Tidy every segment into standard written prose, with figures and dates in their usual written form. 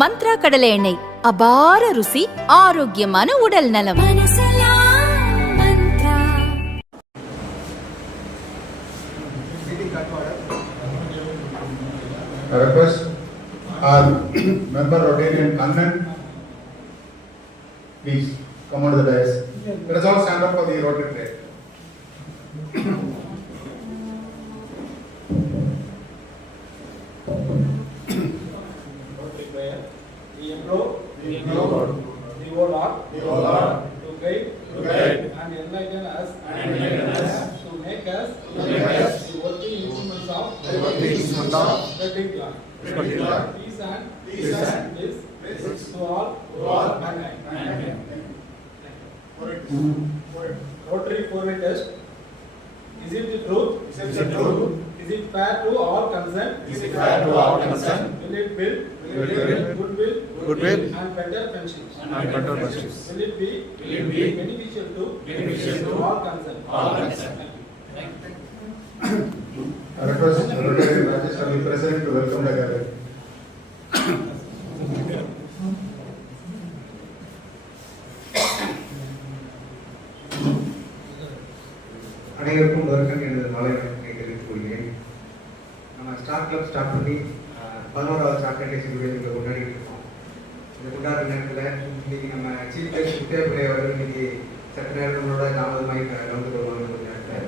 மந்த்ரா கடலை எண்ணெய், அபார ருசி, ஆரோக்கியமான உடல் நலம். I request our member Rotarian Kannan, please come on to the dais. Let us all stand up for the Rotary Day. We implore the whole Lord to guide and enlighten us to make us the worthy instruments of spreading God. Peace and bliss to all mankind. Rotary Foreign Test. Is it the truth? Is it fair to all concerned? Will it build goodwill and better friendships? Will it be beneficial to all concerned? I request Rotary Rajeshwari President to welcome the gathering. அனைவருக்கும் வருகம் எனது மாலை வணக்கத்தை தெரிவித்துக் கொள்கிறேன். நம்ம star club start பண்ணி 11வது சார்ட்டர்டே செலிப்ரேஷன்ல கொண்டாடிட்டு இருக்கோம். இந்த கொண்டாடுற நேரத்தில் இன்னைக்கு நம்ம சீஃப் கெஸ்ட் முத்தையப்பிள்ளை அவர்கள் இன்னைக்கு சற்று நேரம் நம்மளோட தாமதமாகி கலந்து கொள்வாங்க.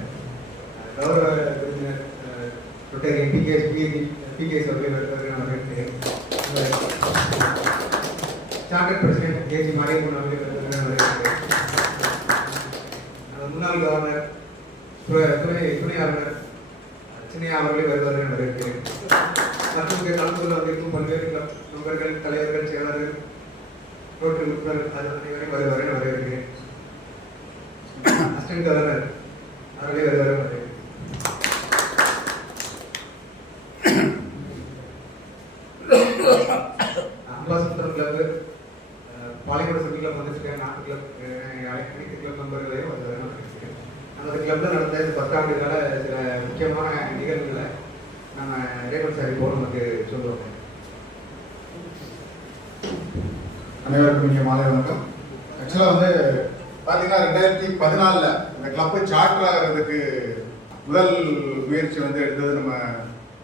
கௌரவ விருந்தினர் ரொட்டேரியன் பிகேஎஸ் அவர்கள் வருவதற்கு சார்ட்டர்ட் பிரசிடென்ட் கேஜி மாரியம்மன் அவர்கள் வருவதற்கு முன்னாள் கவர்னர் துணை ஆளுநர் சின்னையா அவர்களை வருவதற்கு வரவேற்கிறேன். மற்றும் இங்கே கலந்து கொள்ள வந்திருக்கும் பல்வேறு கிளப் நண்பர்கள், தலைவர்கள், செயலாளர்கள், ரோட்டரி உறுப்பினர்கள் அனைவரையும் வருவதற்கு வரவேற்கிறேன். அசிஸ்டன்ட் கவர்னர் அவர்களை வருவதற்கு வரவேற்கிறேன். அம்பாசமுத்திரம் கிளப், பாலிமர் சபை கிளப் வந்துருக்கேன். நாட்டு கிளப், அனைத்து கிளப் நண்பர்களையும் வருவதற்கு வரவேற்கிறேன். அந்த கிளப்ல நடந்த 10 ஆண்டுகால சில முக்கியமான நிகழ்வுகளை நம்ம ரேவன் சார் இப்போ நமக்கு சொல்லுவோம். அனைவருக்கும் இங்கே மாலை வணக்கம். ஆக்சுவலாக வந்து பார்த்தீங்கன்னா 2014 இந்த கிளப்பு சார்ட்டர் ஆகிறதுக்கு முதல் முயற்சி வந்து எடுத்தது நம்ம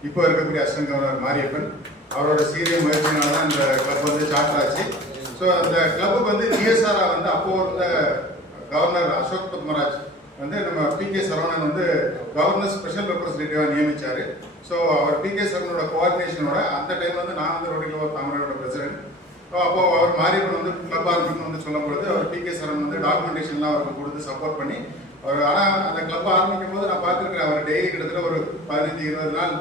இப்போ இருக்கக்கூடிய அசிஸ்டன்ட் கவர்னர் மாரியப்பன் அவரோட சீரிய முயற்சினால தான் இந்த கிளப் வந்து சார்ட்டர் ஆச்சு. ஸோ அந்த கிளப்புக்கு வந்து ஜிஎஸ்ஆரா வந்து அப்போ இருந்த கவர்னர் அசோக் பத்மராஜ் வந்து நம்ம பிகே சரவணன் வந்து கவர்னர் ஸ்பெஷல் ரெப்ரஸன்டேட்டிவாக நியமிச்சார். ஸோ அவர் பிகே சரவணனோட கோஆர்டினேஷனோட அந்த டைம் வந்து நான் வந்து ரோட்டில் ஒரு தாமரையோட பிரசிடென்ட். ஸோ அப்போ அவர் மாரியப்பன் வந்து கிளப் ஆரம்பிக்கணும்னு வந்து சொல்லும் பொழுது அவர் பிகே சரவணன் வந்து டாக்குமெண்டேஷன்லாம் அவருக்கு கொடுத்து சப்போர்ட் பண்ணி அவர். ஆனால் அந்த கிளப் ஆரம்பிக்கும் போது நான் பார்த்துருக்கேன் அவர் டெய்லி கிட்டத்தட்ட ஒரு 15-20 நாள்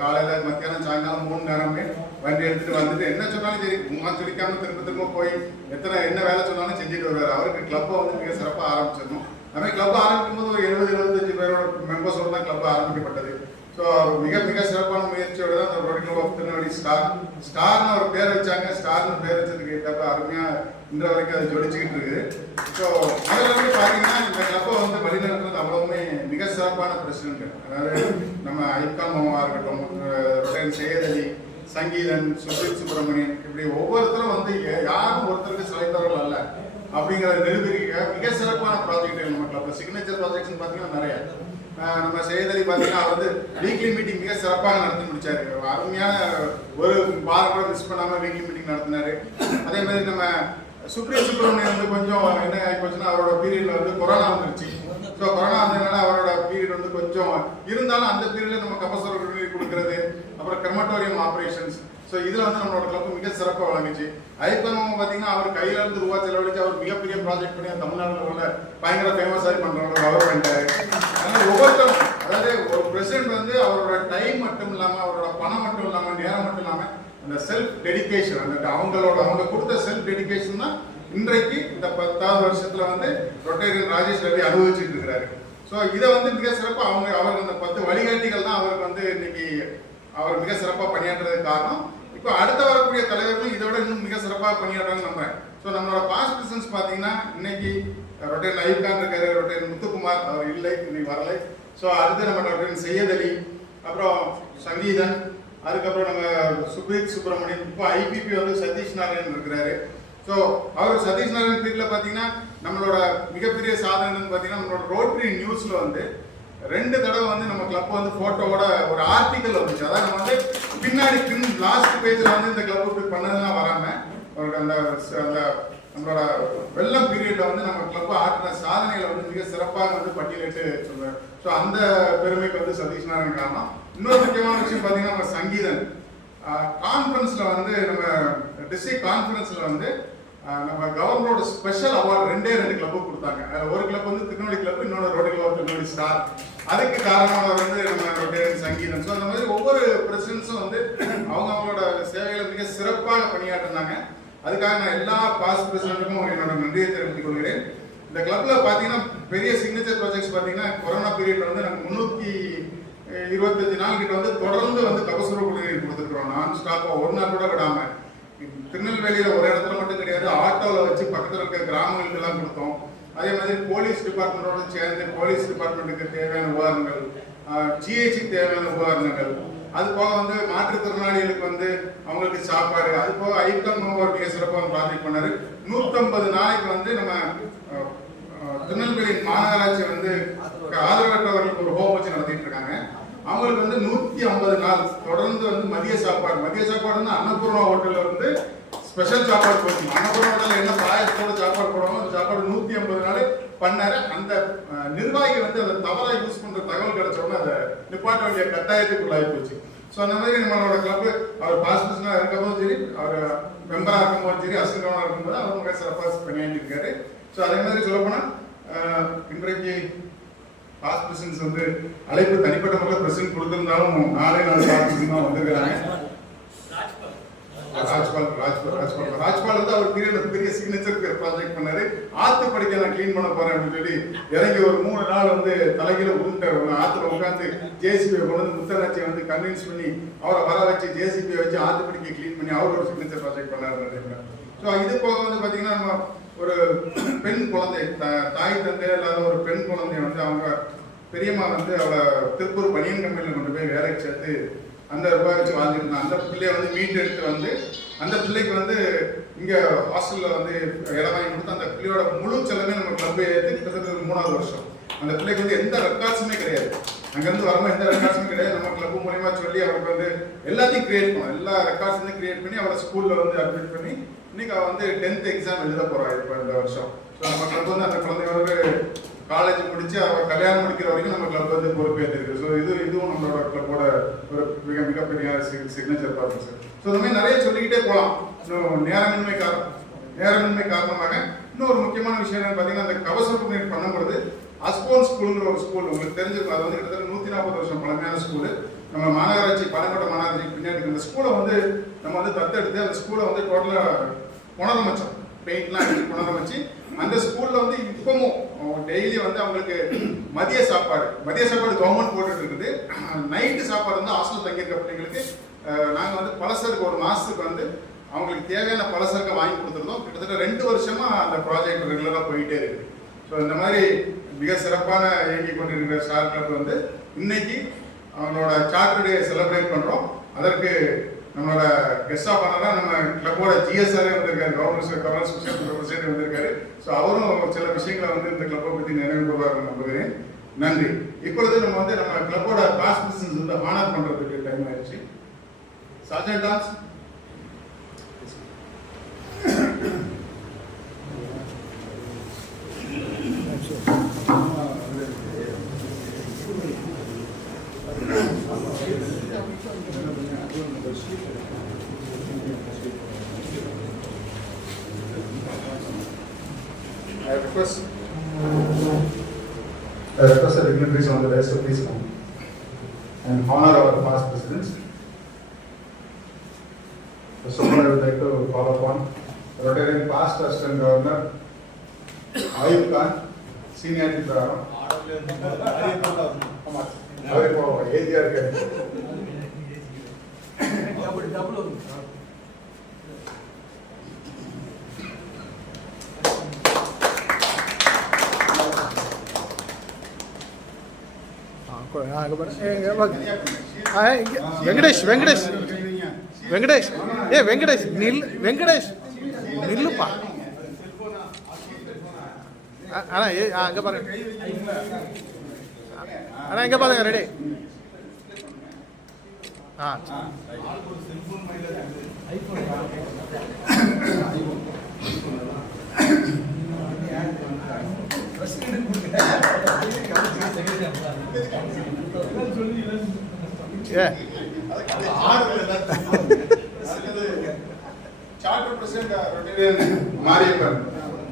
காலையில் மத்தியானம் சாயங்காலம் 3 நேரமே வண்டி எடுத்துட்டு வந்துட்டு என்ன சொன்னாலும் சரி சும்மா சுடிக்காம திரும்ப போய் என்ன வேலை சொன்னாலும் செஞ்சுட்டு வருவார். அவருக்கு கிளப்பை வந்து மிக சிறப்பாக ஆரம்பிச்சிடணும். அதுமாதிரி கிளப் ஆரம்பிக்கும் போது ஒரு 70-75 பேரோட மெம்பர்ஸோட தான் கிளப் ஆரம்பிக்கப்பட்டது. ஸோ மிக சிறப்பான முயற்சியோட தான் அந்த ரோட்டரி கிளப் ஆஃப் திருநெல்வேலி ஸ்டார்னு ஒரு பேர் வச்சாங்க. ஸ்டார்னு பேர் வச்சதுக்கு ஏற்றப்ப அருமையாக இன்ற வரைக்கும் அது ஜொலிச்சுக்கிட்டு இருக்குது. ஸோ அதில் வந்து பார்த்தீங்கன்னா இந்த கிளப்பை வந்து வழிநடத்துறது அவ்வளவுமே மிக சிறப்பான பிரசிடென்ட். அதாவது நம்ம ஐக்கான் மாமாவாக இருக்கட்டும், ரொட்டேரியன் சையத் அலி, சங்கீதன், சுப்பிரமணியன், இப்படி ஒவ்வொருத்தரும் வந்து யாரும் ஒருத்தருக்கு சிலைத்தவர்கள் அல்ல அப்படிங்கிறத நிரூபிக்க மிக சிறப்பான ப்ராஜெக்ட் நம்ம கிளப். சிக்னேச்சர் ப்ராஜெக்ட்ஸ் பார்த்தீங்கன்னா நிறைய. நம்ம செய்தலி பார்த்தீங்கன்னா அவர் வந்து வீக்லி மீட்டிங் மிக சிறப்பாக நடத்தி முடிச்சாரு. அருமையான ஒரு வாரம் கூட மிஸ் பண்ணாமல் வீக்லி மீட்டிங் நடத்தினாரு. அதே மாதிரி நம்ம சுப்பிரமணியன் வந்து கொஞ்சம் என்ன ஆகி போச்சுன்னா அவரோட பீரியட்ல வந்து கொரோனா வந்துருச்சு. ஸோ கொரோனா வந்ததுனால அவரோட பீரியட் வந்து கொஞ்சம் இருந்தாலும் அந்த பீரியட்ல நம்ம கபசுர குடிநீர் கொடுக்கறது, அப்புறம் கிரமட்டோரியம் ஆப்ரேஷன்ஸ், ஸோ இதில் வந்து நம்மளோட கிளப் மிக சிறப்பாக வழங்குச்சு. ஐப்பன் பார்த்தீங்கன்னா அவர் கையில இருந்து ரூபா செலவழிச்சு அவர் மிகப்பெரிய ப்ராஜெக்ட் பண்ணி தமிழ்நாட்டில் உள்ள பயங்கர ஃபேமஸாக பண்ணுறவங்க அவர் பண்ணிட்டாரு. அதனால ஒவ்வொருத்தரும், அதாவது ஒரு பிரசிடென்ட் வந்து அவரோட டைம் மட்டும் இல்லாமல், அவரோட பணம் மட்டும் இல்லாமல், நேரம் மட்டும் இல்லாமல், அந்த செல்ஃப் டெடிகேஷன், அந்த அவங்க கொடுத்த செல்ஃப் டெடிகேஷன் தான் இன்றைக்கு இந்த 10வது வருஷத்துல வந்து ரொட்டேரியன் ராஜேஷ் ரவி அனுபவிச்சுட்டு இருக்கிறாரு. ஸோ இதை வந்து மிக சிறப்பாக அவருக்கு அந்த 10 வழிகாட்டிகள் தான் அவருக்கு வந்து இன்னைக்கு அவர் மிக சிறப்பாக பணியாற்றுறதுக்கு காரணம். இப்போ அடுத்த வரக்கூடிய தலைவர்களும் இதோட இன்னும் மிக சிறப்பாக பணியாற்றுவாங்க நம்புறேன். ஸோ நம்மளோட பாஸ்ட் பிரசிடென்ட்ஸ் பார்த்தீங்கன்னா இன்னைக்கு ரொட்டேரியன் ஐப்கான் இருக்காரு, ரொட்டேரியன் முத்துக்குமார் அவர் இல்லை, இன்னைக்கு வரலை. ஸோ அடுத்து நம்ம ரொட்டேரியன் சையத் அலி, அப்புறம் சங்கீதன், அதுக்கப்புறம் நம்ம சுப்ரீத் சுப்பிரமணியன், இப்போ ஐபிபி வந்து சதீஷ் நாராயணன் இருக்கிறாரு. ஸோ அவர் சதீஷ் நாராயணன் பீரியட்ல பார்த்தீங்கன்னா நம்மளோட மிகப்பெரிய சாதனைன்னு பார்த்தீங்கன்னா நம்மளோட ரோட்டரி நியூஸ்ல வந்து 2 தடவை வந்து நம்ம கிளப் வந்து போட்டோவோட ஒரு ஆர்டிக்கல் வந்துச்சு. அதாவது நம்ம வந்து பின்னாடி லாஸ்ட் பேஜ்ல வந்து இந்த கிளப் இப்படி பண்ணதெல்லாம் வராம அந்த அந்த நம்மளோட வெள்ளம் பீரியட்ல வந்து நம்ம கிளப் ஆற்றின சாதனைகளை வந்து மிக சிறப்பாக வந்து பட்டியலிட்டு சொல்றேன். ஸோ அந்த பெருமைக்கு வந்து சதீஷ் நாராயணன் காரணம். இன்னொரு முக்கியமான விஷயம் பார்த்தீங்கன்னா நம்ம சங்கீதன் கான்ஃபரன்ஸ்ல வந்து நம்ம டிஸ்ட்ரிக்ட் கான்ஃபரன்ஸ்ல வந்து நம்ம கவர்மெண்டோட ஸ்பெஷல் அவார்டு 2 கிளப்பு கொடுத்தாங்க. ஒரு கிளப் வந்து திருநெல்வேலி கிளப், இன்னொரு ரோட்டரி கிளப் திருநெல்வேலி ஸ்டார். அதுக்கு காரணமாக வந்து நம்ம ரொட்டேரியன் சங்கீதம். ஸோ அந்த மாதிரி ஒவ்வொரு பிரசிடென்ட்ஸும் வந்து அவங்களோட சேவைகளை மிக சிறப்பாக பணியாற்றினாங்க. அதுக்காக நான் எல்லா பாஸ்ட் பிரசிடென்ட்டுக்கும் என்னோட நன்றியை தெரிவித்துக் கொள்கிறேன். இந்த கிளப்ல பாத்தீங்கன்னா பெரிய சிக்னேச்சர் ப்ராஜெக்ட்ஸ் பாத்தீங்கன்னா கொரோனா பீரியட்ல வந்து நம்ம 325 நாள் கிட்ட வந்து தொடர்ந்து வந்து கபசுர குடிநீர் கொடுத்துருக்கோம். நான் ஸ்டாப்பா ஒரு நாள் கூட விடாம. திருநெல்வேலியில ஒரு இடத்துல மட்டும் கிடையாது, ஆட்டோல வச்சு பக்கத்துல இருக்க கிராமங்களுக்கு எல்லாம் கொடுத்தோம். அதே மாதிரி போலீஸ் டிபார்ட்மெண்டோட சேர்ந்து போலீஸ் டிபார்ட்மெண்ட்டுக்கு தேவையான உபகரணங்கள், ஜிஹெச் தேவையான உபகரணங்கள், அது போக வந்து மாற்றுத்திறனாளிகளுக்கு வந்து அவங்களுக்கு சாப்பாடு, அது போக ஐட்டம் மிக சிறப்பாக ப்ராஜெக்ட் பண்ணாரு. 150 நாளைக்கு வந்து நம்ம திருநெல்வேலி மாநகராட்சி வந்து ஆதரவற்றவர்களுக்கு ஒரு ஹோம் வச்சு நடத்திட்டு இருக்காங்க. அவங்களுக்கு வந்து 150 நாள் தொடர்ந்து வந்து மதிய சாப்பாடு வந்து அன்னபூர்ணா ஹோட்டல்ல வந்து ஸ்பெஷல் சாப்பாடு போச்சு. அன்னபூர்ணா ஹோட்டல்ல என்ன பாயசத்தோட சாப்பாடு போடுவாங்க, அந்த சாப்பாடு 150 நாள் பண்ணாரு. அந்த நிர்வாகி வந்து அதை தவறா யூஸ் பண்ற தகவல் கிடைச்சோம்னா அதை நிப்பாட்ட வேண்டிய கட்டாயத்துக்குள்ளாகி போச்சு. ஸோ அந்த மாதிரி நம்மளோட கிளப் அவர் பாஸ் பர்சனாக இருக்கும்போது சரி, அவர் மெம்பரா இருக்கும்போது சரி, அசிஸ்டன்டா இருக்கும்போது அவர் மிக சிறப்பாக பண்ணிட்டு இருக்காரு. ஸோ அதே மாதிரி சொல்லப்போனா இன்றைக்கு பாஸ் பிரசிடன்ஸ் வந்து அழைப்பு தனிப்பட்ட முறையில் பிரசிடன்ட் கொடுத்திருந்தாலும் 4 பாஸ் பிரசிடன்ட் தான் வந்திருக்காங்க. ராஜ்பால் வந்து அவர் பெரிய சிக்னேச்சர் ப்ராஜெக்ட் பண்ணாரு. ஆத்து படிக்க நான் கிளீன் பண்ண போறேன் அப்படின்னு சொல்லி இறங்கி ஒரு 3 நாள் வந்து தலைகீழ உருண்டாரு. ஆத்துல உட்காந்து ஜேசிபி கொண்டு வந்து முத்தராட்சியை வந்து கன்வின்ஸ் பண்ணி அவரை வர வச்சு ஜேசிபி வச்சு ஆத்து படிக்க கிளீன் பண்ணி அவர் ஒரு சிக்னேச்சர் ப்ராஜெக்ட் பண்ணாரு. ஸோ இது போக வந்து பாத்தீங்கன்னா நம்ம ஒரு பெண் குழந்தை, தாய் தந்தை இல்லாத ஒரு பெண் குழந்தைய வந்து அவங்க பெரியம்மா வந்து அவளை திருப்பூர் பனியன் கம்பெனியில் கொண்டு போய் வேலைக்கு சேர்த்து அந்த ரூபாய் வச்சு வாழ்ந்துருந்தாங்க. அந்த பிள்ளைய வந்து மீட் எடுத்து வந்து அந்த பிள்ளைக்கு வந்து இங்க ஹாஸ்டல்ல வந்து இடம் வாங்கி கொடுத்து அந்த பிள்ளையோட முழு செலவே நம்ம கிளப்பை ஏற்றி கிட்டத்தட்ட 3வது வருஷம். அந்த பிள்ளைக்கு வந்து எந்த ரெக்கார்ட்ஸுமே கிடையாது, அங்கிருந்து வரும்போது எந்த ரெக்கார்ட்ஸுமே கிடையாது. நம்ம கிளப் மூலியமா சொல்லி அவருக்கு வந்து எல்லாத்தையும் கிரியேட் பண்ணோம். எல்லா ரெக்கார்ட்ஸ் வந்து கிரியேட் பண்ணி அவளை ஸ்கூல்ல வந்து அட்மிட் பண்ணி இன்னைக்கு அவள் வந்து 10th எக்ஸாம் எழுத போறா இப்போ இந்த வருஷம். ஸோ நம்ம கிளப் வந்து அந்த குழந்தையோட காலேஜ் முடிச்சு அவர் கல்யாணம் முடிக்கிற வரைக்கும் நம்ம கிளப் வந்து பொறுப்பேற்றிருக்கு. ஸோ இதுவும் நம்மளோட கிளப்போட ஒரு மிகப்பெரிய சிக்னேச்சர் ப்ராஜெக்ட். ஸோ இந்த மாதிரி நிறைய சொல்லிக்கிட்டே போகலாம். இன்னும் நேரமின்மை காரணமாக இன்னொரு முக்கியமான விஷயம் என்னன்னு பார்த்தீங்கன்னா, அந்த கவச குடிநீர் பண்ணும்பொழுது அஸ்போன் ஸ்கூலுங்கிற ஒரு ஸ்கூல் உங்களுக்கு தெரிஞ்சிருக்கும். அது வந்து கிட்டத்தட்ட 140 வருஷம் பழமையான ஸ்கூலு. நம்ம மாநகராட்சி பாலக்கோட்டை மாநகராட்சி பின்னாடி இந்த ஸ்கூலை வந்து நம்ம வந்து தத்தெடுத்து அந்த ஸ்கூலை வந்து டோட்டலா புனரமைச்சோம். பெயிண்ட்லாம் அடிச்சு புனரமைச்சு அந்த ஸ்கூல்ல வந்து இப்பவும் டெய்லி வந்து அவங்களுக்கு மதிய சாப்பாடு கவர்மெண்ட் போட்டுட்டு இருக்குது. நைட்டு சாப்பாடு வந்து ஹாஸ்டல் தங்கியிருக்க பிள்ளைங்களுக்கு நாங்கள் வந்து பலசருக்கு ஒரு மாசத்துக்கு வந்து அவங்களுக்கு தேவையான பலசரக்கை வாங்கி கொடுத்துருந்தோம். கிட்டத்தட்ட 2 வருஷமா அந்த ப்ராஜெக்ட் ரெகுலராக போயிட்டே இருக்கு. ஸோ இந்த மாதிரி மிக சிறப்பான இயங்கி கொண்டிருக்கிற ஸ்டார் கிளப் வந்து இன்னைக்கு அவங்களோட சார்ட்டர் டே செலிப்ரேட் பண்றோம். அதற்கு நம்மளோட கெஸ்ட் ஆஃப் ஆனரா நம்ம கிளப்போட ஜிஎஸ்ஆரே வந்திருக்காரு, கவர்னன்ஸ் பிரசிடென்ட் வந்திருக்காரு. ஸோ அவரும் சில விஷயங்களை வந்து இந்த கிளப்பை பற்றி நினைவு கூறுவார் நம்புகிறேன். நன்றி. இப்பொழுது நம்ம வந்து நம்ம கிளப்போட பாஸ்ட் பிரசிடன்ஸ் வந்து ஆனர் பண்றதுக்கு டைம் ஆயிடுச்சு. Sergeant dance I request the dignitaries on the dais to please come and honor our past presidents. First of all, I would like to call upon Rotarian past Assistant Governor Ayub Khan, seniority Praram. அங்கே பாரு வெங்கடேஷ் வெங்கடேஷ் வெங்கடேஷ் வெங்கடேஷ் வெங்கடேஷ் நில்லுப்பா. அண்ணா அங்கே பாருங்க அண்ணா இங்கே பாருங்க ready. Charter president Mariyappan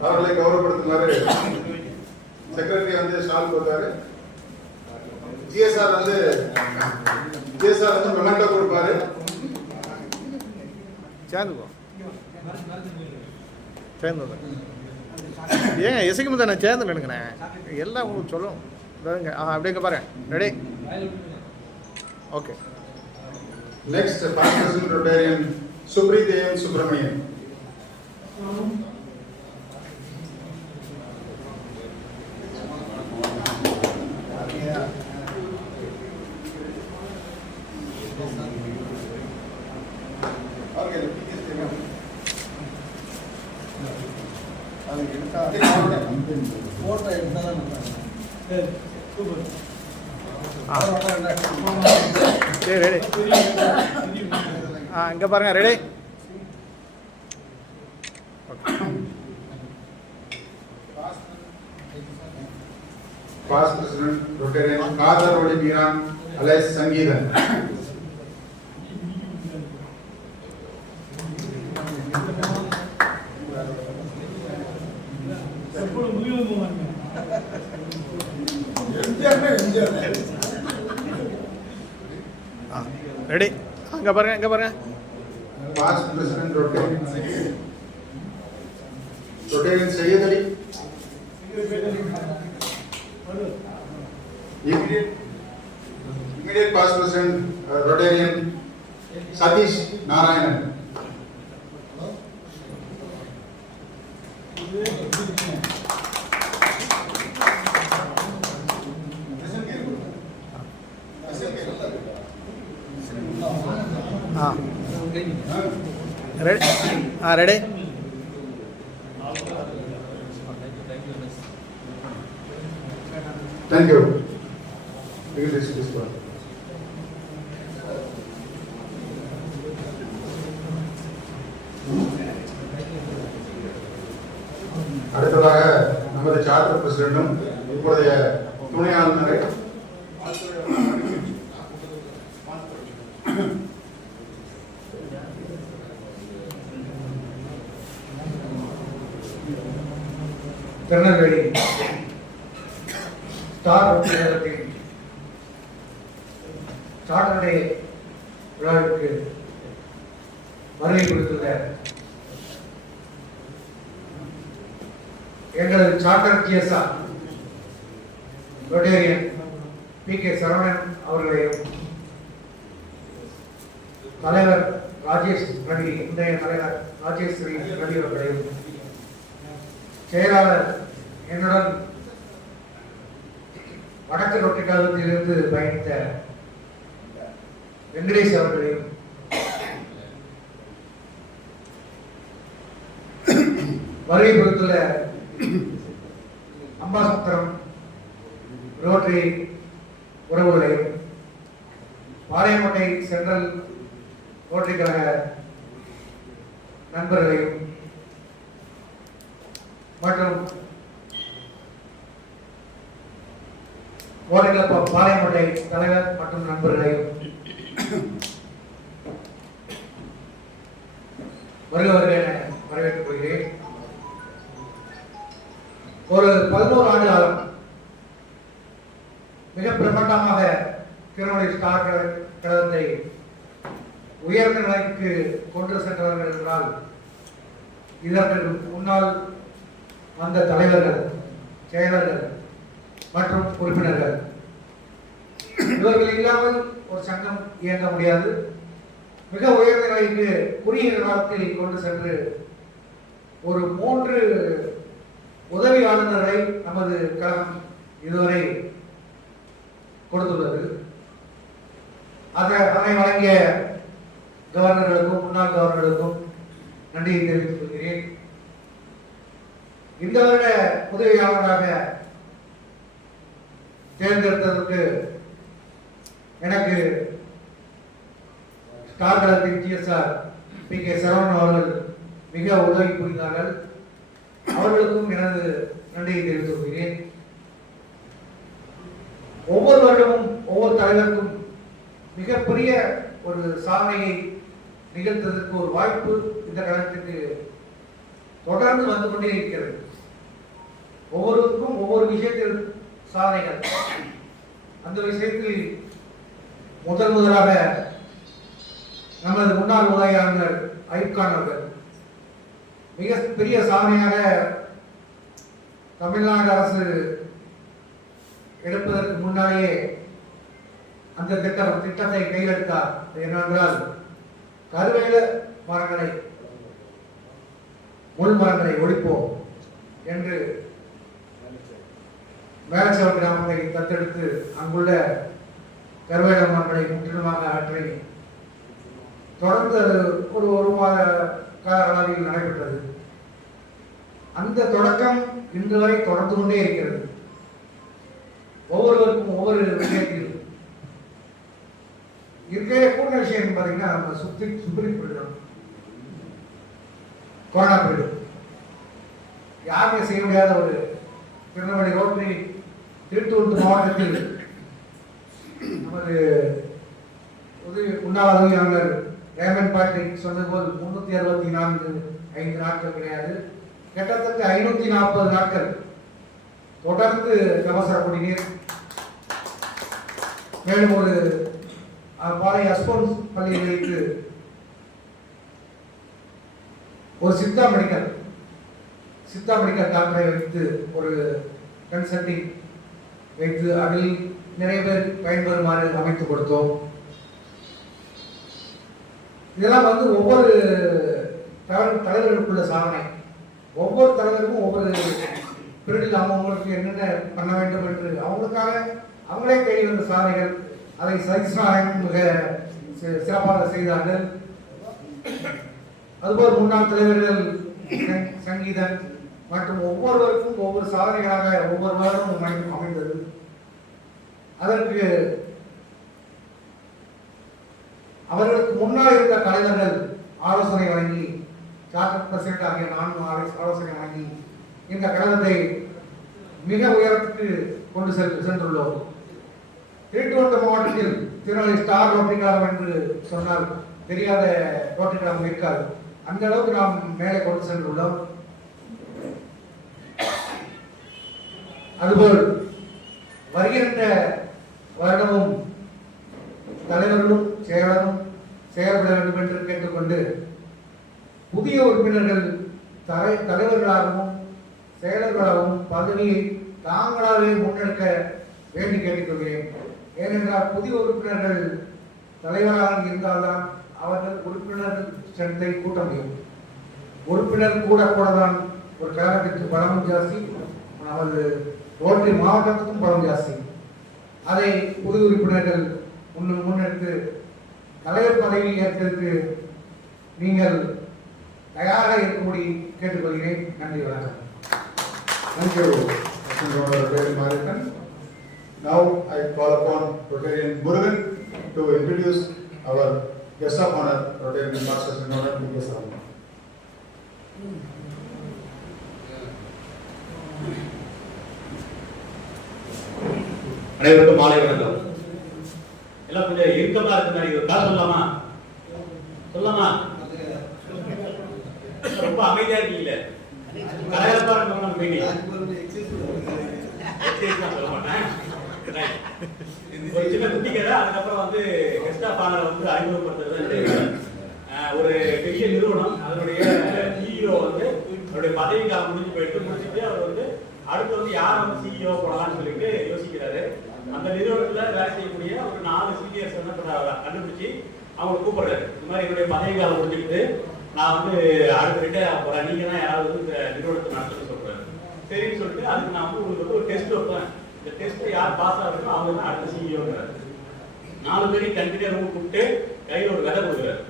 அவர்களை கௌரவப்படுத்துமாறு secretary வந்து stall கொடுத்தாரு. GSR வந்து மெமெண்டோ கொடுப்பாரு. சேர்ந்து ஏங்க இசைக்கு முத நான் சேர்ந்து நினைக்கிறேன் எல்லாம் உங்களுக்கு சொல்லும். அப்படிங்க பாருங்க ready. Okay. Next past president Rotarian Supreethevan Subramanian. Ready. இங்கே பாருங்க ready. Past president Rotarian Kadar Oli Meeran alias Sangeethan. Ready. அங்கே பாருங்க இங்கே பாருங்க. Past president Rotarian Syed Ali. Immediate past president Rotarian Satheesh Narayanan. Ready. Ready. Thank you. Please receive this one. அடுத்ததாக நமது சார்ட்டர் பிரசிடென்டும் இப்போதைய துணை ஆளுநரை திருநெல்வேலி ஸ்டார் நிறுவனத்தின் சார்ட்டர் டே விழாவிற்கு வருகை கொடுத்துள்ள எங்களது charter GSR Rotarian B K. Saravanan அவர்களையும் தலைவர் ராஜேஷ் ரவி, இன்றைய தலைவர் ராஜேஷ் ரவி அவர்களையும் செயலாளர் என்னுடன் வடக்கு ரொட்டி கழகத்திலிருந்து பயணித்த வெங்கடேஷ் அவர்களையும் வருகை கொடுத்துள்ள அம்பாசமுத்திரம் ரோட்டரி உறவுகளையும் பாளையங்கோட்டை சென்ட்ரல் ரோட்டரி கழக நண்பர்களையும் மற்றும் பாளையங்கோட்டை தலைவர் மற்றும் நண்பர்களையும் வருக என வரவேற்றுக் கொள்கிறேன். ஒரு 11 ஆண்டு காலம் மிக பிரமாண்டமாக திருநெல்வேலி ஸ்டார் கழகத்தை உயர்ந்த நிலைக்கு கொண்டு சென்றவர்கள் என்றால் இதற்கு முன்னால் அந்த தலைவர்கள், செயலர்கள் மற்றும் உறுப்பினர்கள், இவர்கள் இல்லாமல் ஒரு சங்கம் இயங்க முடியாது. மிக உயர்ந்த நிலைக்கு குறுகிய காலத்தில் கொண்டு சென்று ஒரு 3 உதவி ஆளுநர்களை நமது கழகம் இதுவரை கொடுத்துள்ளது. அதனை வழங்கிய கவர்னர்களுக்கும் முன்னாள் கவர்னர்களுக்கும் நன்றியை தெரிவித்துக் கொள்கிறேன். இந்த வருட உதவியாளராக தேர்ந்தெடுத்ததற்கு எனக்கு ஸ்டார் கழகத்தின் ஜிஎஸ்ஆர் PK சரவணன் அவர்கள் மிக உதவி புரிந்தார்கள். அவர்களுக்கும் எனது நன்றியை தெரிவித்துக் கொள்கிறேன். ஒவ்வொரு வருடமும் ஒவ்வொரு தலைவருக்கும் மிகப்பெரிய ஒரு சாதனையை நிகழ்த்துவதற்கு ஒரு வாய்ப்பு இந்த கழகத்துக்கு தொடர்ந்து வந்து கொண்டே இருக்கிறது. ஒவ்வொருவருக்கும் ஒவ்வொரு விஷயத்தில் சாதனைகள். அந்த விஷயத்தில் முதலாக நமது முன்னாள் உதவியாளர் அயூப் கான் அவர்கள் மிக பெரிய சாதனையாக தமிழ்நாடு அரசு எடுப்பதற்கு முன்னாலேயே அந்த திட்டத்தை கையெழுத்தார். என்னவென்றால் கருவேல மரங்களை முள் மரங்களை ஒழிப்போம் என்று மேலச்சேவல் கிராமத்தை தத்தெடுத்து அங்குள்ள கருவேல மரங்களை முற்றிலுமாக அகற்றி தொடர்ந்து ஒரு மாத கால அளவில் நடைபெற்றது. அந்த தொடக்கம் இன்று வரை தொடர்ந்து கொண்டே இருக்கிறது. ஒவ்வொருவருக்கும் ஒவ்வொரு விஷயத்தில் இருக்கிற கூட்ட விஷயம் பார்த்தீங்கன்னா நம்ம சுப்ரீம் பீரியட் கொரோனா பீரியட் யாருமே செய்ய முடியாத ஒரு திருநெல்வேலி ரோட்டரி திருத்தூர் மாவட்டத்தில் நமது முன்னாள் உதவியாளர் ரேமன் பாட்ரிக் சொன்னது போல் 364 நாட்கள் கிடையாது, கிட்டத்தட்ட 540 நாட்கள் தொடர்ந்து கபசர குடிநீர். மேலும் ஒரு பாலை அஸ்போன்ஸ் பள்ளியில் வைத்து ஒரு சித்தா மெடிக்கல் டாக்டரை வைத்து ஒரு கன்சல்டிங் வைத்து அதில் நிறைய பேர் பயன்பெறுமாறு அமைத்து கொடுத்தோம். இதெல்லாம் வந்து ஒவ்வொரு தலைவர்களுக்குள்ள சாதனை. ஒவ்வொரு தலைவருக்கும் ஒவ்வொரு பிரிவில் அவங்களுக்கு என்னென்ன பண்ண வேண்டும் என்று அவங்களுக்காக அவங்களே தேடி வந்த சாதனைகள். அதை சதீஷ்நாராயணன் மிக சிறப்பாக செய்தார்கள். அதுபோல் முன்னாள் தலைவர்கள் சங்கீதன் மற்றும் ஒவ்வொருவருக்கும் ஒவ்வொரு சாதனைகளாக ஒவ்வொரு வாரமும் அமைந்தது. அதற்கு அவர்களுக்கு முன்னால் இருந்த தலைவர்கள் ஆலோசனை வழங்கி, சார்ட்டர் பிரசிடென்ட் ஆகிய நான்கு ஆலோசனை வழங்கி இந்த கழகத்தை மிக உயரத்துக்கு கொண்டு சென்றுள்ளோம். திருட்டுவட்ட மாவட்டத்தில் திருநெல்வேலி ஸ்டார் ரோட்டரி கழகம் என்று சொன்னால் தெரியாத ரோட்டரி கழகம் இருக்காது. அந்த அளவுக்கு நாம் மேலே கொண்டு சென்றுள்ளோம். அதுபோல் வருகின்ற வருடமும் தலைவர்களும் செயலரும் செயல்பட வேண்டும் என்று கேட்டுக்கொண்டு புதிய உறுப்பினர்கள் தலைவர்களாகவும் செயலர்களாகவும் பதவியை தாங்களாகவே முன்னெடுக்க வேண்டி கேட்டுக்கொள்கிறேன். ஏனென்றால் புதிய உறுப்பினர்கள் தலைவராக இருந்தால்தான் அவர்கள் உறுப்பினர்கள் ஸ்ட்ரென்த்தை கூட்ட முடியும். உறுப்பினர் கூட தான் ஒரு கழகத்திற்கு பலமும் ஜாஸ்தி, நமது ரோட்டரி மாவட்டத்துக்கும் பலம் ஜாஸ்தி. அதை புது உறுப்பினர்கள் முன்னெடுத்து தலைவர் பதவி ஏற்பதற்கு நீங்கள் தயாராக இருக்கும்படி கேட்டுக்கொள்கிறேன். நன்றி, வணக்கம். Thank you, Rotarian Marikan. Now I call upon Rotarian Murugan to introduce our guest of honor, Rotarian Master Srinivas PK Sarama. அனைவருக்கும் மாலை வணக்கம். எல்லாம் கொஞ்சம் இறுக்கமா இருக்கு மாதிரி ஒரு கால் சொல்லலாமா? ரொம்ப அமைதியா இருக்கீங்களே, கலகலப்பா இருக்கணும். நம்ம சொல்ல மாட்டேன். ஒரு சின்ன குட்டி கதை, அதுக்கப்புறம் வந்து கெஸ்ட் ஆஃப் ஆனர் வந்து அறிமுகப்படுத்துறது. ஒரு பெரிய நிறுவனம், அதனுடைய சிஇஓ வந்து அவருடைய பதவி காலம் முடிச்சுட்டு அவர் வந்து அடுத்து வந்து யார் வந்து சிஇஓ போடலாம்னு சொல்லிட்டு யோசிக்கிறாரு. அந்த நிறுவனத்துல வேலை செய்யக்கூடிய ஒரு 4 சீனியர்ஸ் வந்து கண்டுபிடிச்சு அவங்க கூப்பிடுறாரு. இந்த மாதிரி என்னுடைய பதவி காலம் முடிச்சுட்டு நான் வந்து அடுத்து ரிட்டையர் போறேன், நீங்க தான் யாராவது இந்த நிறுவனத்தை நடத்த சொல்றாரு. சரின்னு சொல்லிட்டு அதுக்கு நான் வந்து உங்களுக்கு ஒரு டெஸ்ட் வைப்பேன், இந்த டெஸ்ட்டை யார் பாஸ் ஆகுறோ அவங்க தான் அடுத்த சிஇஓங்கிறாரு. 4 பேரையும் தனித்தனியாக ரூம் கூப்பிட்டு கையில் ஒரு விதை கொடுக்குறாரு.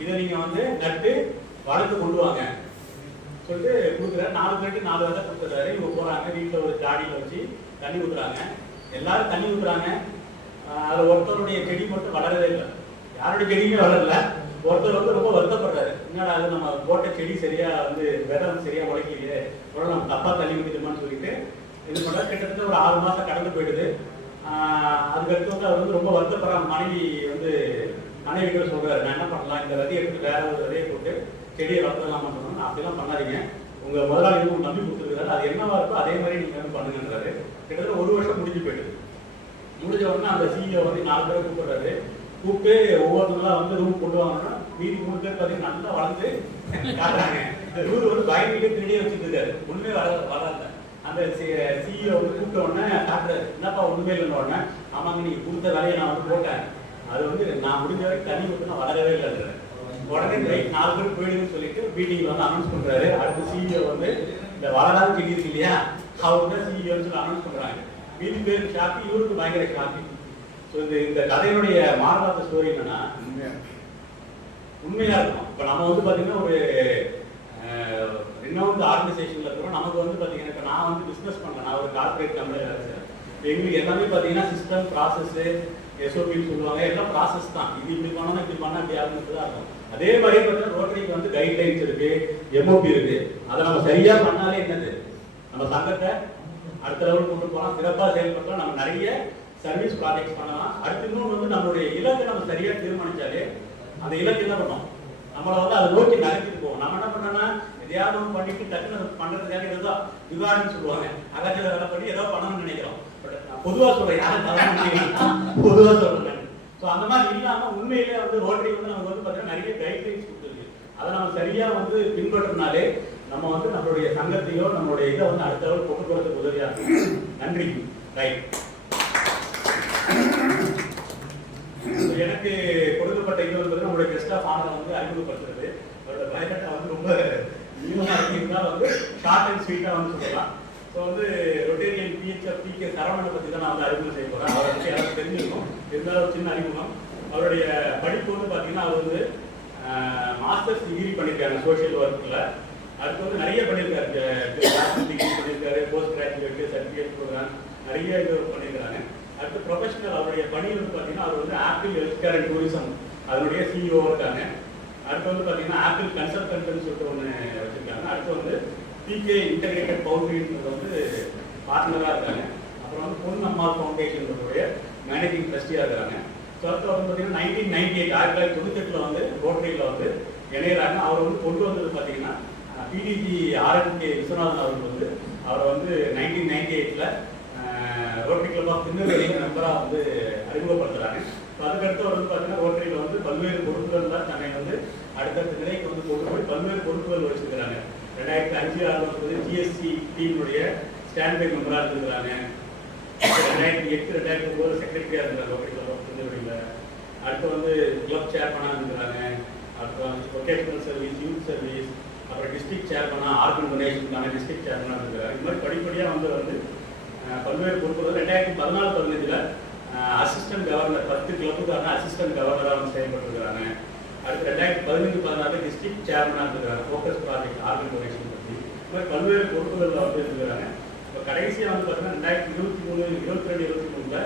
இதை நீங்கள் வந்து நட்டு வளர்த்து கொண்டு வாங்க சொல்லிட்டு கொடுக்குறாரு. 4 பேருக்கு 4 விதை கொடுத்துறாரு. இவங்க போகிறாங்க, வீட்டில் ஒரு ஜாடியில் வச்சு தண்ணி ஊற்றுறாங்க. எல்லாரும் தண்ணி ஊற்றுறாங்க. அதில் ஒருத்தருடைய செடி மட்டும் வளரவே இல்லை. யாருடைய செடியுமே வளரல. ஒருத்தர் வந்து ரொம்ப வருத்தப்படுறாரு. என்னடா அது நம்ம போட்ட செடி சரியா வந்து விதை வந்து சரியா உழைக்கலையே, உடனே நம்ம தப்பா தள்ளி விட்டுட்டோமான்னு சொல்லிட்டு இது பண்ணுறாரு. கிட்டத்தட்ட ஒரு 6 மாதம் கடந்து போயிடுது. அதுக்கடுத்து வந்து அவர் வந்து ரொம்ப வருத்தப்படுற மனைவி வந்து கிட்ட சொல்றாரு, நான் என்ன பண்ணலாம், இந்த விதையை எடுத்து வேற ஒரு விதையை போட்டு செடியை வளர்த்தலாமா சொன்னோம். அப்படிலாம் பண்ணாதீங்க, உங்க முதலாளி வந்து நம்பி கொடுத்துருக்காரு, அது என்னவா இருக்கோ அதே மாதிரி நீங்க வந்து பண்ணுங்கன்றாரு. கிட்டத்தட்ட 1 வருஷம் முடிஞ்சு போயிடுது. முடிஞ்ச உடனே அந்த சிஇஓ வந்து 4 பேரை கூப்பிடுறாரு. கூப்பிட்டு ஒவ்வொருத்தங்களா வந்து ரூம் கொண்டு வாங்கன்னா மீதி 3 பேர் பார்த்தீங்கன்னா நல்லா வளர்ந்து காட்டுறாங்க. இவரு வந்து பயந்துட்டு திருடியே வச்சுட்டு இருக்காரு. ஒண்ணுமே வளரல. அந்த சிஇஓ வந்து கூப்பிட்ட உடனே காட்டுறாரு, என்னப்பா ஒண்ணுமே இல்லைன்னு உடனே, ஆமாங்க நீங்க கொடுத்த வேலையை நான் வந்து போட்டேன், அது வந்து நான் முடிஞ்ச வரைக்கும் தண்ணி ஊற்றினா வளரவே இல்லை. உடனே ரைட் 4 பேர் போயிடுன்னு சொல்லிட்டு மீட்டிங்ல வந்து அனௌன்ஸ் பண்றாரு. அடுத்த சிஇஓ வந்து இந்த வளராத செடி இருக்கு இல்லையா, அவங்க தான் சிஇஓன்னு சொல்லி அனௌன்ஸ் பண்றாங்க. மீதி பேருக்கு ஷாப்பி, இவருக்கு பயங்கர ஷாப்பி. ஸோ இந்த கதையினுடைய மாறாத ஸ்டோரி என்னன்னா உண்மையா இருக்கும். இப்போ நம்ம வந்து பார்த்தீங்கன்னா ஒரு இன்னொரு ஆர்கனைசேஷன்ல இருக்கிறோம். நமக்கு வந்து பார்த்தீங்கன்னா இப்போ நான் வந்து பிஸ்னஸ் பண்ணேன், நான் ஒரு கார்பரேட் கம்பெனியில் இருக்கேன். எங்களுக்கு எல்லாமே பார்த்தீங்கன்னா சிஸ்டம், ப்ராசஸ், எஸ்ஓபின்னு சொல்லுவாங்க, எல்லாம் ப்ராசஸ் தான். இது இப்படி பண்ணணும், இப்படி பண்ணால் இப்படி ஆரம்பிச்சு தான் இருக்கும். அதே மாதிரி பார்த்தீங்கன்னா ரோட்டரிக்கு வந்து கைட்லைன்ஸ் இருக்கு, எம்ஓபி இருக்கு. அதை நம்ம சரியா பண்ணாலே என்னது, நம்ம சங்கத்தை அடுத்த லெவல் கொண்டு போகலாம், சிறப்பாக செயல்படுத்தலாம், நம்ம நிறைய சர்வீஸ் ப்ராஜெக்ட்ஸ் பண்ணலாம். அடுத்து இன்னொன்று வந்து நம்மளுடைய இலக்கை நம்ம சரியா தீர்மானிச்சாலே அந்த இலக்கு என்ன பண்ணோம், நம்மளை வந்து அதை நோக்கி நகர்த்திட்டு போவோம். நம்ம என்ன பண்ணோம்னா எதையாவது ஒன்று பண்ணிட்டு டக்குன்னு பண்ணுறதுக்காக ஏதோ விவாதம்னு சொல்லுவாங்க, அகத்தில் வேலை பண்ணி ஏதோ பண்ணணும்னு நினைக்கிறோம். பட் நான் பொதுவாக சொல்றேன், யாரும் பொதுவாக சொல்றேன். ஸோ அந்த மாதிரி இல்லாமல் உண்மையிலே வந்து ரோட்டரி வந்து நமக்கு வந்து பார்த்தீங்கன்னா நிறைய கைட்லைன்ஸ் கொடுத்துருக்கு. அதை நம்ம சரியா வந்து பின்பற்றினாலே நம்ம வந்து நம்மளுடைய சங்கத்தையோ நம்மளுடைய இதை வந்து அடுத்த அளவு கொண்டு போகிறதுக்கு உதவியாக இருக்கும். நன்றி. ரைட். எனக்கு கொடுக்கப்பட்ட இது வந்து நம்மளுடைய கெஸ்ட் ஆஃப் ஆனரை வந்து அறிமுகப்படுத்துறது. அவரோட பயோடேட்டா வந்து ரொம்ப நீளமாக இருந்தால் வந்து ஷார்ட் அண்ட் ஸ்வீட்டாக வந்து சொல்லலாம். ஸோ வந்து ரொட்டேரியன் பிஹெச்எஃப் பிகே சரவணனை பற்றி தான் நான் வந்து அறிமுகம் செய்ய போகிறேன். அவரை பற்றி யாரும் தெரிஞ்சிருக்கும், இருந்தாலும் ஒரு சின்ன அறிமுகம். அவருடைய படிப்பு வந்து பார்த்தீங்கன்னா அவர் வந்து மாஸ்டர்ஸ் டிகிரி பண்ணியிருக்காங்க சோஷியல் ஒர்க்கில். அடுத்து வந்து நிறைய பண்ணியிருக்காரு, டிகிரி பண்ணியிருக்காரு, போஸ்ட் கிராஜுவேட் சர்டிஃபிகேட் ப்ரோக்ராம் நிறைய இது பண்ணியிருக்காங்க. அடுத்து ப்ரொஃபஷனல் அவருடைய பணி வந்து பார்த்தீங்கன்னா அவர் வந்து apple health care and tourism அதனுடைய சிஇஓ இருக்காங்க. அடுத்து வந்து பார்த்தீங்கன்னா ஆப்பிள் கன்சல்டன்ட்னு சொல்லிட்டு ஒன்று வச்சுருக்காங்க. அடுத்து வந்து பிகே இன்டகிரேட்டட் பவுண்டரின்றது வந்து பார்ட்னராக இருக்காங்க. அப்புறம் வந்து பொன் அம்மாள் ஃபவுண்டேஷனுடைய மேனேஜிங் ட்ரஸ்டியாக இருக்காங்க. ஸோ அடுத்து வந்து பார்த்தீங்கன்னா 1998 1998 வந்து ரோட்டரியில் வந்து இணையிறாங்க. அவர் வந்து கொண்டு வந்தது பார்த்தீங்கன்னா பிடிஜி ஆர்என்கே விஸ்வநாதன் அவர்கள் வந்து அவரை வந்து 1998 ரோட்டரி கிளப் ஆஃப் திருநெல்வேலி மெம்பராக வந்து அறிமுகப்படுத்துறாங்க. அதுக்கடுத்து அவர் வந்து பார்த்தீங்கன்னா ரோட்டரியில் வந்து பல்வேறு பொறுப்புகள் தான் தன்னை வந்து அடுத்தடுத்த நிலைக்கு வந்து கொண்டு போய் பல்வேறு பொறுப்புகள் வச்சுருக்கிறாங்க. 2005 வந்து ஜிஎஸ்டி டீமுடைய ஸ்டாண்ட் பை மெம்பராக இருந்திருக்கிறாங்க. 2008 2009 செக்ரட்டரியாக இருந்தாங்க ரோட்டரி கிளப் ஆஃப் திருநெல்வேலியில். அடுத்து வந்து கிளப் சேர்மனாக இருந்திருக்கிறாங்க. அடுத்து வந்து வொகேஷனல் சர்வீஸ், யூத் சர்வீஸ், அப்புறம் டிஸ்ட்ரிக்ட் சேர்மனாக ஆர்கனைசேஷனுக்கான டிஸ்ட்ரிக்ட் சேர்மனாக இருந்திருக்காங்க. இது மாதிரி படிப்படியாக வந்து பல்வேறு பொறுப்புகள் 2014-15 அசிஸ்டன்ட் கவர்னர் 10 கிளப்புக்கான அசிஸ்டன்ட் கவர்னராக வந்து செயல்பட்டுருக்கிறாங்க. அடுத்து 2015-16 டிஸ்ட்ரிக்ட் சேர்மனாக இருந்திருக்காங்க, ஃபோக்கஸ் ப்ராஜெக்ட் ஆர்கனைசேஷன் பற்றி. இது மாதிரி பல்வேறு பொறுப்புகளில் வந்து இருக்கிறாங்க. இப்போ கடைசியாக வந்து பார்த்தீங்கன்னா 2023-22-23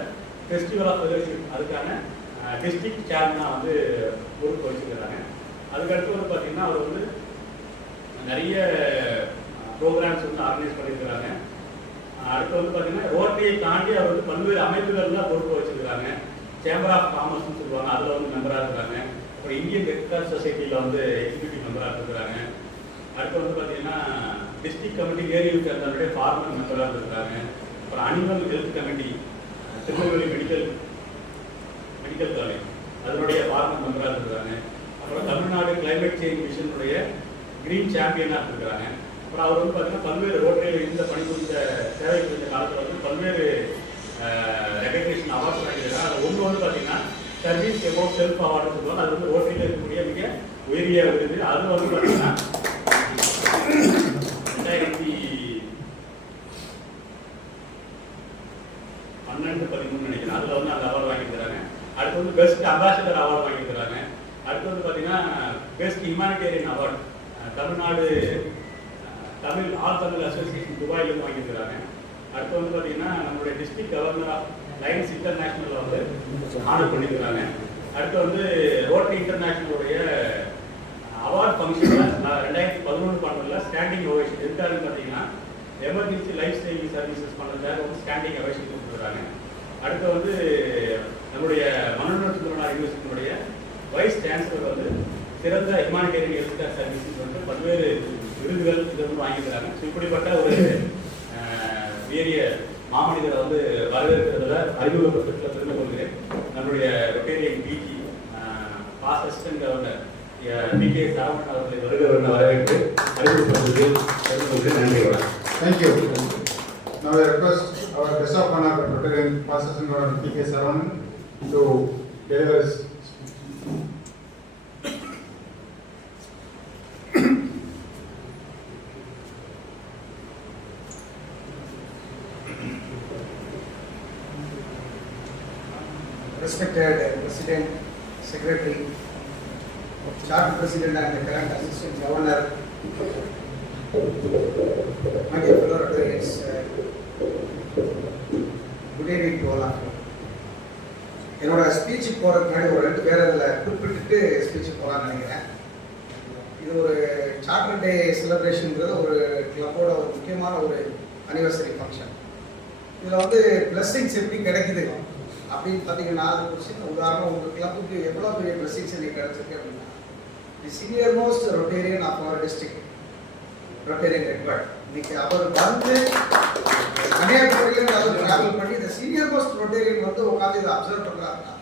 ஃபெஸ்டிவல் ஆஃப் லீடர்ஷிப் அதுக்கான டிஸ்ட்ரிக்ட் சேர்மனாக வந்து பொறுப்பு வச்சுக்கிறாங்க. அதுக்கடுத்து வந்து பார்த்தீங்கன்னா அவர் வந்து நிறைய ப்ரோக்ராம்ஸ் வந்து ஆர்கனைஸ் பண்ணியிருக்கிறாங்க. அடுத்து வந்து பார்த்தீங்கன்னா ரோட்டரியை தாண்டி அவர் வந்து பல்வேறு அமைப்புகள்லாம் பொறுப்பு வச்சுருக்காங்க. சேம்பர் ஆஃப் காமர்ஸ்னு சொல்லுவாங்க, அதில் வந்து மெம்பராக இருக்கிறாங்க. அப்புறம் இந்தியன் ரெட் கிராஸ் சொசைட்டியில் வந்து எக்ஸிக்யூட்டிவ் மெம்பராக இருக்கிறாங்க. அடுத்து வந்து பார்த்தீங்கன்னா டிஸ்ட்ரிக்ட் கமிட்டி ஏரியா சேர்ந்தவருடைய ஃபார்மர் மெம்பராக இருக்கிறாங்க. அப்புறம் animal health committee Tirunelveli medical college அதனுடைய ஃபார்மர் மெம்பராக இருக்கிறாங்க. அப்புறம் தமிழ்நாடு கிளைமேட் சேஞ்ச் மிஷனுடைய கிரீன் சாம்பியனாக இருக்கிறாங்க. அப்புறம் அவர் வந்து பார்த்தீங்கன்னா பல்வேறு ரோட்டரியில் இருந்த பணிபுரிந்த சேவை புரிந்த காலத்தில் வந்து பல்வேறு ரெகக்னேஷன் அவார்ட்ஸ் வாங்கியிருக்காங்க. அது ஒன்று வந்து பார்த்தீங்கன்னா சர்வீஸ் எபோவ் செல்ஃப் அவார்டுன்னு சொல்லுவாங்க. அது வந்து ரோட்டரியில் இருக்கக்கூடிய மிக உயரிய விருது. அது வந்து பார்த்தீங்கன்னா 2000 12-13 நினைக்கிறேன். அதில் வந்து அந்த அவார்டு வாங்கியிருக்கிறாங்க. அடுத்து வந்து பெஸ்ட் அம்பாசிடர் அவார்டு வாங்கியிருக்கிறாங்க. அடுத்து வந்து பார்த்தீங்கன்னா best humanitarian award Tamil Nadu all Tamil association துபாயிலேருந்து வாங்கியிருக்கிறாங்க. அடுத்து வந்து பார்த்தீங்கன்னா நம்மளுடைய டிஸ்ட்ரிக்ட் கவர்னர் ஆஃப் லைன்ஸ் இன்டர்நேஷனலில் வந்து ஆனர் பண்ணியிருக்கிறாங்க. அடுத்து வந்து ரோட்டரி இன்டர்நேஷனலுடைய அவார்ட் ஃபங்க்ஷனில் 2011-12 ஸ்டாண்டிங் ஓவேஷன் இருக்காருன்னு பார்த்தீங்கன்னா எமர்ஜென்சி லைஃப் சேவிங் சர்வீசஸ் பண்ணுறதுக்காக வந்து ஸ்டாண்டிங் ஓவேஷன் கொடுத்துருக்காங்க. அடுத்து வந்து நம்முடைய மனோன்மணியம் சுந்தரனார் யூனிவர்சிட்டியினுடைய வைஸ் சான்சலர் வந்து சிறந்த ஹியூமானிட்டேரியன் ஹெல்த் கேர் சர்வீசஸ் வந்து பல்வேறு விருதுகள் இதை வந்து வாங்கிக்கிறாங்க. ஸோ இப்படிப்பட்ட ஒரு பெரிய மாமனிதரை வந்து வரவேற்கிறதுல அறிமுகப்படுத்த தெரிந்து கொள்கிறேன். நம்முடைய rotarian PG past assistant governor PK. Saravanan அவர்களை வருகிறவர்கள் வரவேற்று அறிமுகப்படுத்துவதில் நன்றி. Thank you. Now I request our guest of honor, Rotarian Past Assistant Governor P.K. Saravanan, to deliver his Respected President, Secretary, Charter President and the current Assistant Governor, my dear fellow Rotarians, good evening to all of you. என்னோட ஸ்பீச்சுக்கு போகிறதுக்கு முன்னாடி ஒரு 2 பேர் அதில் குறிப்பிட்டு ஸ்பீச்சுக்கு போகலான்னு நினைக்கிறேன். இது ஒரு சார்ட்டர் டே செலிப்ரேஷனுங்கிறது ஒரு கிளப்போட ஒரு முக்கியமான ஒரு அனிவர்சரி ஃபங்க்ஷன். இதில் வந்து பிளஸ்ஸிங்ஸ் எப்படி கிடைக்குது அப்படின்னு பார்த்தீங்கன்னா, அது ஒரு சின்ன உதாரணம். உங்கள் கிளப்புக்கு எவ்வளோ பெரிய பிளஸ்ஸிங்ஸ் இன்னைக்கு கிடைச்சிருக்கு அப்படின்னா, the senior most Rotarian of our district Rotarian ரெட்வர்ட் இன்னைக்கு அவர் வந்து கன்னியாகுமரியிலேருந்து அவர் ட்ராவல் பண்ணி இந்த சீனியர் மோஸ்ட் ரொட்டேரியன் வந்து உட்காந்து இதை அப்சர்வ் பண்ணுறாருன்னா,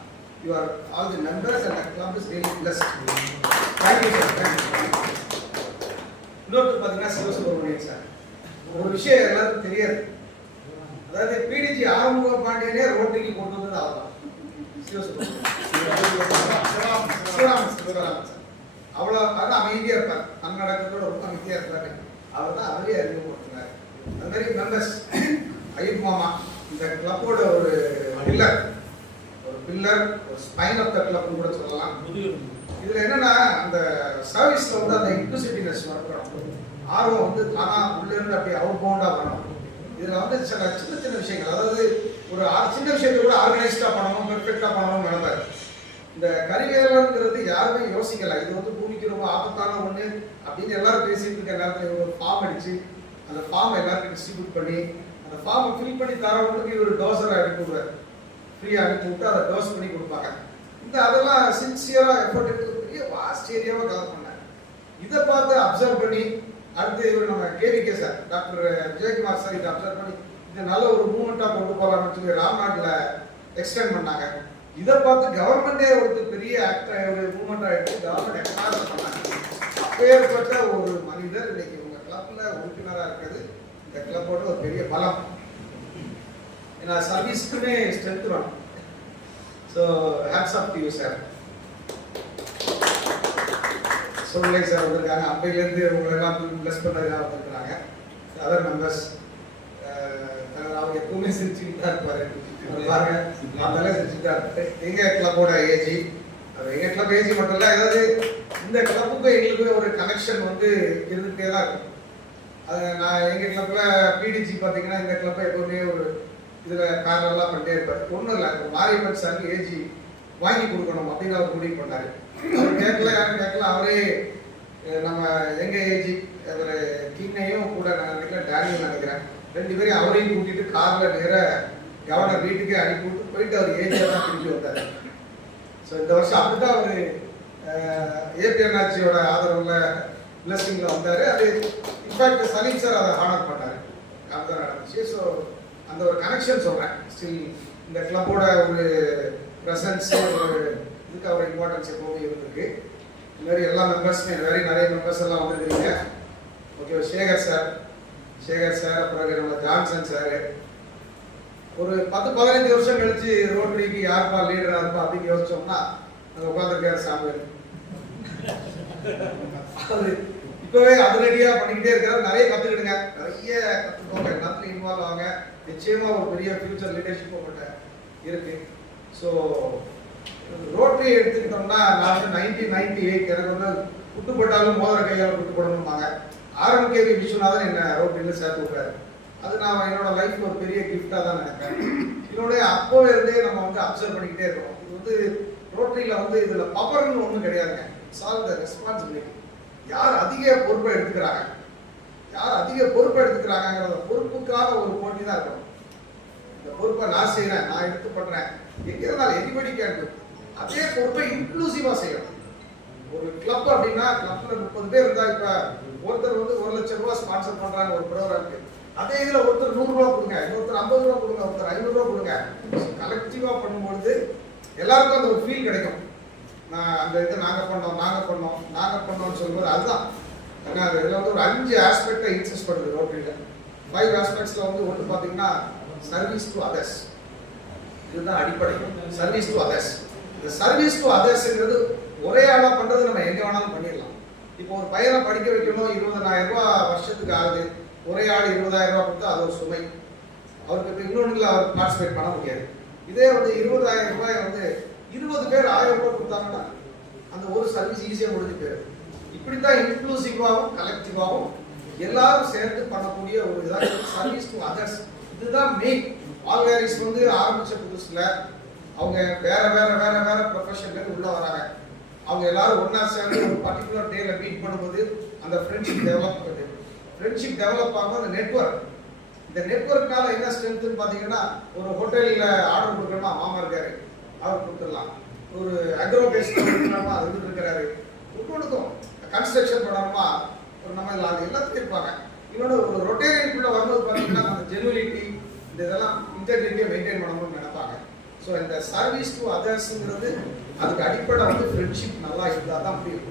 you are all the members and the club is really blessed. Thank you sir, thank you. இன்னொருத்தர் பார்த்தீங்கன்னா சிவசுப்ரமணியன் சார். ஒரு விஷயம் எல்லாருக்கும் தெரியாது, அதாவது பிடிஜி ஆறுமுக பாண்டியனே ரோட்டரிக்கு கொண்டு வந்தது அவர் தான். சிவராமன் சார் அவ்வளோ அமைதியாக இருப்பார், தன்னடக்கத்தோட ரொம்ப அமைதியாக இருப்பாரு. அவர் தான் அவரே அறிமுகப்படுத்தினார். அது மாதிரி மெம்பர்ஸ் ஐயப் மாமா இந்த கிளப்போட ஒரு பில்லர், ஒரு ஸ்பைன் ஆஃப் த கிளப்னு கூட சொல்லலாம். இதில் என்னன்னா, அந்த சர்வீஸில் வந்து அந்த இன்க்ளூசிவ்னஸ் வரணும், ஆர்வம் வந்து தானாக உள்ளேருந்து அப்படியே அவுட் பவுண்டாக வரணும். இதில் வந்து சில சின்ன சின்ன விஷயங்கள், அதாவது ஒரு சின்ன விஷயத்தை கூட ஆர்கனைஸ்டாக பண்ணணும், பெர்ஃபெக்டாக பண்ணணும்னு நினைப்பாரு. இந்த கரிவேலங்கிறது யாருமே யோசிக்கல, இது வந்து பூமிக்கு ரொம்ப ஆபத்தான ஒன்று அப்படின்னு எல்லாரும் பேசிட்டு இருக்க நேரத்தில் ஒரு ஃபார்ம் அடிச்சு அந்த ஃபார்மை எல்லாருக்கும் டிஸ்ட்ரிபியூட் பண்ணி அந்த ஃபார்மை ஃபில் பண்ணி தரவங்களுக்கு இவர் டோசரை அனுப்பி விடுவார், ஃப்ரீயாக அனுப்பி விட்டு அதை டோஸ் பண்ணி கொடுப்பாங்க. அதெல்லாம் சின்சியராக எஃபோர்ட் எடுத்து பெரிய வாஸ்ட் ஏரியாவை கவர் பண்ணார். இதை பார்த்து அப்சர்வ் பண்ணி அடுத்து இவர் நம்ம KVK sir doctor Vijayakumar sir இதை அப்சர்வ் பண்ணி இது நல்ல ஒரு மூவ்மெண்ட்டாக கொண்டு போகலாம்னு சொல்லி ராம்நாட்டில் எக்ஸ்டெண்ட் பண்ணாங்க. இதை பார்த்து கவர்மெண்டே ஒரு பெரிய ஒரு மூவ்மெண்ட்டாக எடுத்து கவர்மெண்ட் எக்ஸ்டார்ட் பண்ணாங்க. அப்பேற்பட்ட ஒரு மனிதர் இன்னைக்கு உங்கள் கிளப்பில் உறுப்பினராக இருக்கிறது இந்த கிளப்போட ஒரு பெரிய பலம். ஏன்னா சர்வீஸ்க்குமே ஸ்ட்ரென்த் வேணும். So hats off to you sir. Solai sir வந்திருக்காங்க, அப்பையிலேருந்து உங்களெல்லாம் பிளஸ் பண்ணுறதுக்காக வந்திருக்கிறாங்க. அதர் மெம்பர்ஸ் அவர் எப்பவுமே சிரிச்சுக்கிட்டு தான் இருப்பார். பாருங்க, நான் நல்லா சிரிச்சுட்டு தான் இருப்பேன். எங்கள் கிளப்போட ஏஜி, அது எங்கள் கிளப் ஏஜி மட்டும் இல்லை, அதாவது இந்த கிளப்புக்கும் எங்களுக்கும் ஒரு கனெக்ஷன் வந்து இருந்துகிட்டே தான் இருக்கும். அது நான் எங்கள் கிளப்பில் பிடிஜி பார்த்தீங்கன்னா இந்த கிளப்பை எப்போவுமே ஒரு இதில் பேரலாம் பண்ணிட்டே இருப்பார். ஒன்றும் இல்லை, மாரியப்பன் சாருக்கு ஏஜி வாங்கி கொடுக்கணும் அப்படின்னு அவர் முடிவு பண்ணார். அவர் கேட்கல, யாரும் கேட்கல, அவரே நம்ம எங்கள் ஏஜி அவர் கீனையும் கூட நினைக்கிறேன், டேனியும் நினைக்கிறேன், 2 பேரையும் அவரையும் கூட்டிகிட்டு காரில் நேராக கவர்னர் வீட்டுக்கே அனுப்பி விட்டு போயிட்டு அவர் ஏஜியாக தான் திரும்பி வந்தார். ஸோ இந்த வருஷம் அப்படி தான் அவர் ஏபி அண்ணாச்சியோட ஆதரவில் பிளஸிங்கில் வந்தார். அது இன்ஃபேக்ட் சலீம் சார் அதை ஹானர் பண்ணார், அதுதான் நடந்துச்சு. ஸோ அந்த ஒரு கனெக்ஷன் சொல்கிறேன். ஸ்டில் இந்த கிளப்போட ஒரு ப்ரெசன்ஸ், ஒரு இதுக்கு அவர் இம்பார்ட்டன்ஸ் எப்போவுமே இருந்திருக்கு. இந்த மாதிரி எல்லா மெம்பர்ஸுமே நிறைய மெம்பர்ஸ் எல்லாம் வந்துருக்கீங்க. ஓகே, சேகர் சார் அப்புறம் நம்ம ஜான்சன் சார். ஒரு 10-15 வருஷம் கழிச்சு ரோட்டரிக்கு யாருப்பா லீடராக இருப்பா அப்படின்னு யோசிச்சோம்னா அங்கே உட்காந்துருக்காரு சாமுவேல். அவர் இப்போவே அதிரடியாக பண்ணிக்கிட்டே இருக்காரு. நிறைய கற்றுக்கிடுங்க, நிறைய கற்றுக்கோங்க, எல்லாத்துலையும் இன்வால்வ் ஆகுங்க. நிச்சயமாக ஒரு பெரிய ஃபியூச்சர் லீடர்ஷிப் உங்கள்கிட்ட இருக்கு. ஸோ ரோட்டரி எடுத்துக்கிட்டோம்னா நான் வந்து 1998 எனக்கு வந்து குட்டுப்பட்டாலும் மோதிர கையால் குட்டு போடணும்பாங்க. ஆர்எம்கேவி விஸ்வநாதன் என்ன ரோட்டரியில் சேர்த்து விட்டாரு. அது நான் என்னோட லைஃப்ல ஒரு பெரிய கிஃப்டாக தான் நினைக்கிறேன். இதோடைய அப்போவே இருந்தே நம்ம வந்து அப்சர்வ் பண்ணிக்கிட்டே இருக்கோம். இது வந்து ரோட்டரியில் வந்து இதில் பவர்னு ஒன்றும் கிடையாதுங்க. It's all the responsibility. யார் அதிக பொறுப்பை எடுத்துக்கிறாங்க, யார் அதிக பொறுப்பை எடுத்துக்கிறாங்கிற பொறுப்புக்காக ஒரு போட்டி தான் இருக்கணும். இந்த பொறுப்பை நான் செய்கிறேன், நான் எடுத்து பண்ணுறேன், எங்கே இருந்தாலும் எனிபடி கேன். அதே பொறுப்பை இன்க்ளூசிவாக செய்யணும். ஒரு கிளப் அப்படின்னா கிளப்ல 30 பேர் இருந்தா இப்ப ஒருத்தர் வந்து 1 லட்சம் ரூபாய் ஸ்பான்சர் பண்றாங்க ஒரு ப்ரோக்ராம்க்கு. அதே இதுல ஒருத்தர் 100 ரூபாய் கொடுங்க, இன்னொருத்தர் 50 ரூபாய் கொடுங்க, ஒருத்தர் 500 ரூபாய் கொடுங்க. கலெக்டிவா பண்ணும்பொழுது எல்லாருக்கும் அந்த ஒரு ஃபீல் கிடைக்கும். நான் அந்த இதை நாங்க பண்ணோம்னு சொல்லும்போது அதுதான் இதுல வந்து ஒரு 5 ஆஸ்பெக்டை இன்சிஸ்ட் பண்ணுது ரோட்டரியில. 5 ஆஸ்பெக்ட்ஸ்ல வந்து ஒன்று பாத்தீங்கன்னா சர்வீஸ் டு அதர்ஸ். இதுதான் அடிப்படை. Service to others. இந்த சர்வீஸ் டு அதர்ஸ்ங்கிறது ஒரே ஆளா பண்றது நம்ம எங்க வேணாலும் பண்ணிடலாம். இப்போ ஒரு பையனை படிக்க வைக்கணும், 20,000 ரூபாய் வருஷத்துக்கு ஆகுது. ஒரே ஆள் 20,000 ரூபாய் கொடுத்தா அது ஒரு சுமை. அவருக்கு இப்போ இன்னொன்றுல அவர் பார்ட்டிசிபேட் பண்ண முடியாது. இதே வந்து 20,000 ரூபாய் வந்து 20 பேர் 1000 ரூபாய் கொடுத்தாங்கன்னா அந்த ஒரு சர்வீஸ் ஈஸியாக முடிஞ்சு போயிடுது. இப்படித்தான் இன்க்ளூசிவாகவும் கலெக்டிவாகவும் எல்லாரும் சேர்ந்து பண்ணக்கூடிய ஒரு இதான் சர்வீஸ் டு அதர்ஸ். இதுதான் மெயின். ஆல்வேரிஸ் வந்து ஆரம்பிச்ச புதுசுல அவங்க வேற வேற வேற வேற ப்ரொஃபஷன்ல உள்ள வராங்க. அவங்க எல்லாரும் ஒன்னா சேர்ந்து ஒரு பர்டிகுலர் டேல மீட் பண்ணும்போது அந்த ஃப்ரெண்ட்ஷிப் டெவலப் ஆகுது. ஃப்ரெண்ட்ஷிப் டெவலப் ஆகும் அந்த நெட்வொர்க். இந்த நெட்வொர்க்னால என்ன ஸ்ட்ரென்த்னு பாத்தீங்கன்னா ஒரு ஹோட்டல்ல ஆர்டர் கொடுக்கணுமா மாமா இருக்காரு அவர் கொடுத்துடலாம். ஒரு அக்ரோ பேஸ்ட் கொடுக்கணுமா அது இருக்கிறாரு. ஒவ்வொன்றுக்கும் கன்ஸ்ட்ரக்ஷன் பண்ணணுமா ஒரு நம்ம எல்லாத்துக்கும் இருப்பாங்க. இன்னொன்று ஒரு ரொட்டேரியனுக்குள்ள வரும்போது பார்த்தீங்கன்னா அந்த ஜெனுவினிட்டி இந்த இதெல்லாம் இன்டெகிரிட்டியை மெயின்டைன் பண்ணணும்னு நினைப்பாங்க. ஸோ இந்த சர்வீஸ் டு அதர்ஸுங்கிறது அதுக்கு அடிப்படை வந்து ஃப்ரெண்ட்ஷிப் நல்லா இருந்தால் தான் முடியும்.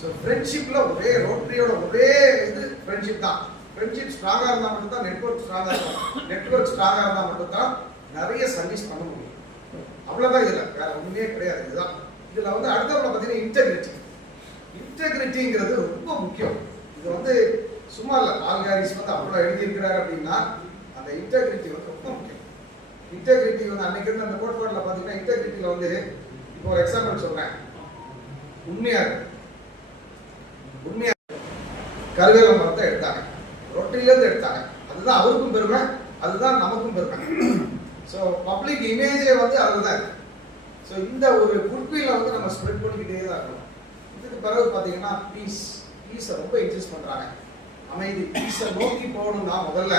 ஸோ ஃப்ரெண்ட்ஷிப்பில் ஒரே ரோட்டரியோட ஒரே இது ஃப்ரெண்ட்ஷிப் தான். ஃப்ரெண்ட்ஷிப் ஸ்ட்ராங்காக இருந்தால் மட்டும்தான் நெட்வொர்க் ஸ்ட்ராங்காக இருக்கும். நெட்வொர்க் ஸ்ட்ராங்காக இருந்தால் மட்டும்தான் நிறைய சர்வீஸ் பண்ண முடியும். அவ்வளோதான் இதில் வேற ஒன்றுமே கிடையாது. இதுதான் இதில் வந்து அடுத்தவங்களை பார்த்தீங்கன்னா இன்டெகிரிட்டி. இன்டெகிரிட்டிங்கிறது ரொம்ப முக்கியம். இது வந்து சும்மா இல்லை. ஆல்காரிஸ் வந்து அவ்வளோ எழுதியிருக்கிறாரு அப்படின்னா அந்த இன்டெகிரிட்டி வந்து ரொம்ப முக்கியம். இன்டெகிரிட்டி வந்து அன்னைக்கு இருந்து அந்த கோட்பாட்டில் பார்த்தீங்கன்னா இன்டெகிரிட்டியில் வந்து இப்போ ஒரு எக்ஸாம்பிள் சொல்றேன். உண்மையா கருவேல மரத்தை எடுத்தாங்க, ரொட்டிலேருந்து எடுத்தாங்க. அதுதான் அவருக்கும் பெருமை, அதுதான் நமக்கும் பெருமை. ஸோ பப்ளிக் இமேஜே வந்து அதுதான். ஸோ இந்த ஒரு குட்வில்ல வந்து நம்ம ஸ்ப்ரெட் பண்ணிக்கிட்டே தான் இருக்கணும். இதுக்கு பிறகு பார்த்தீங்கன்னா பீஸை ரொம்ப இன்சிஸ்ட் பண்றாங்க. அமைதி, பீஸை நோக்கி போகணும்னா முதல்ல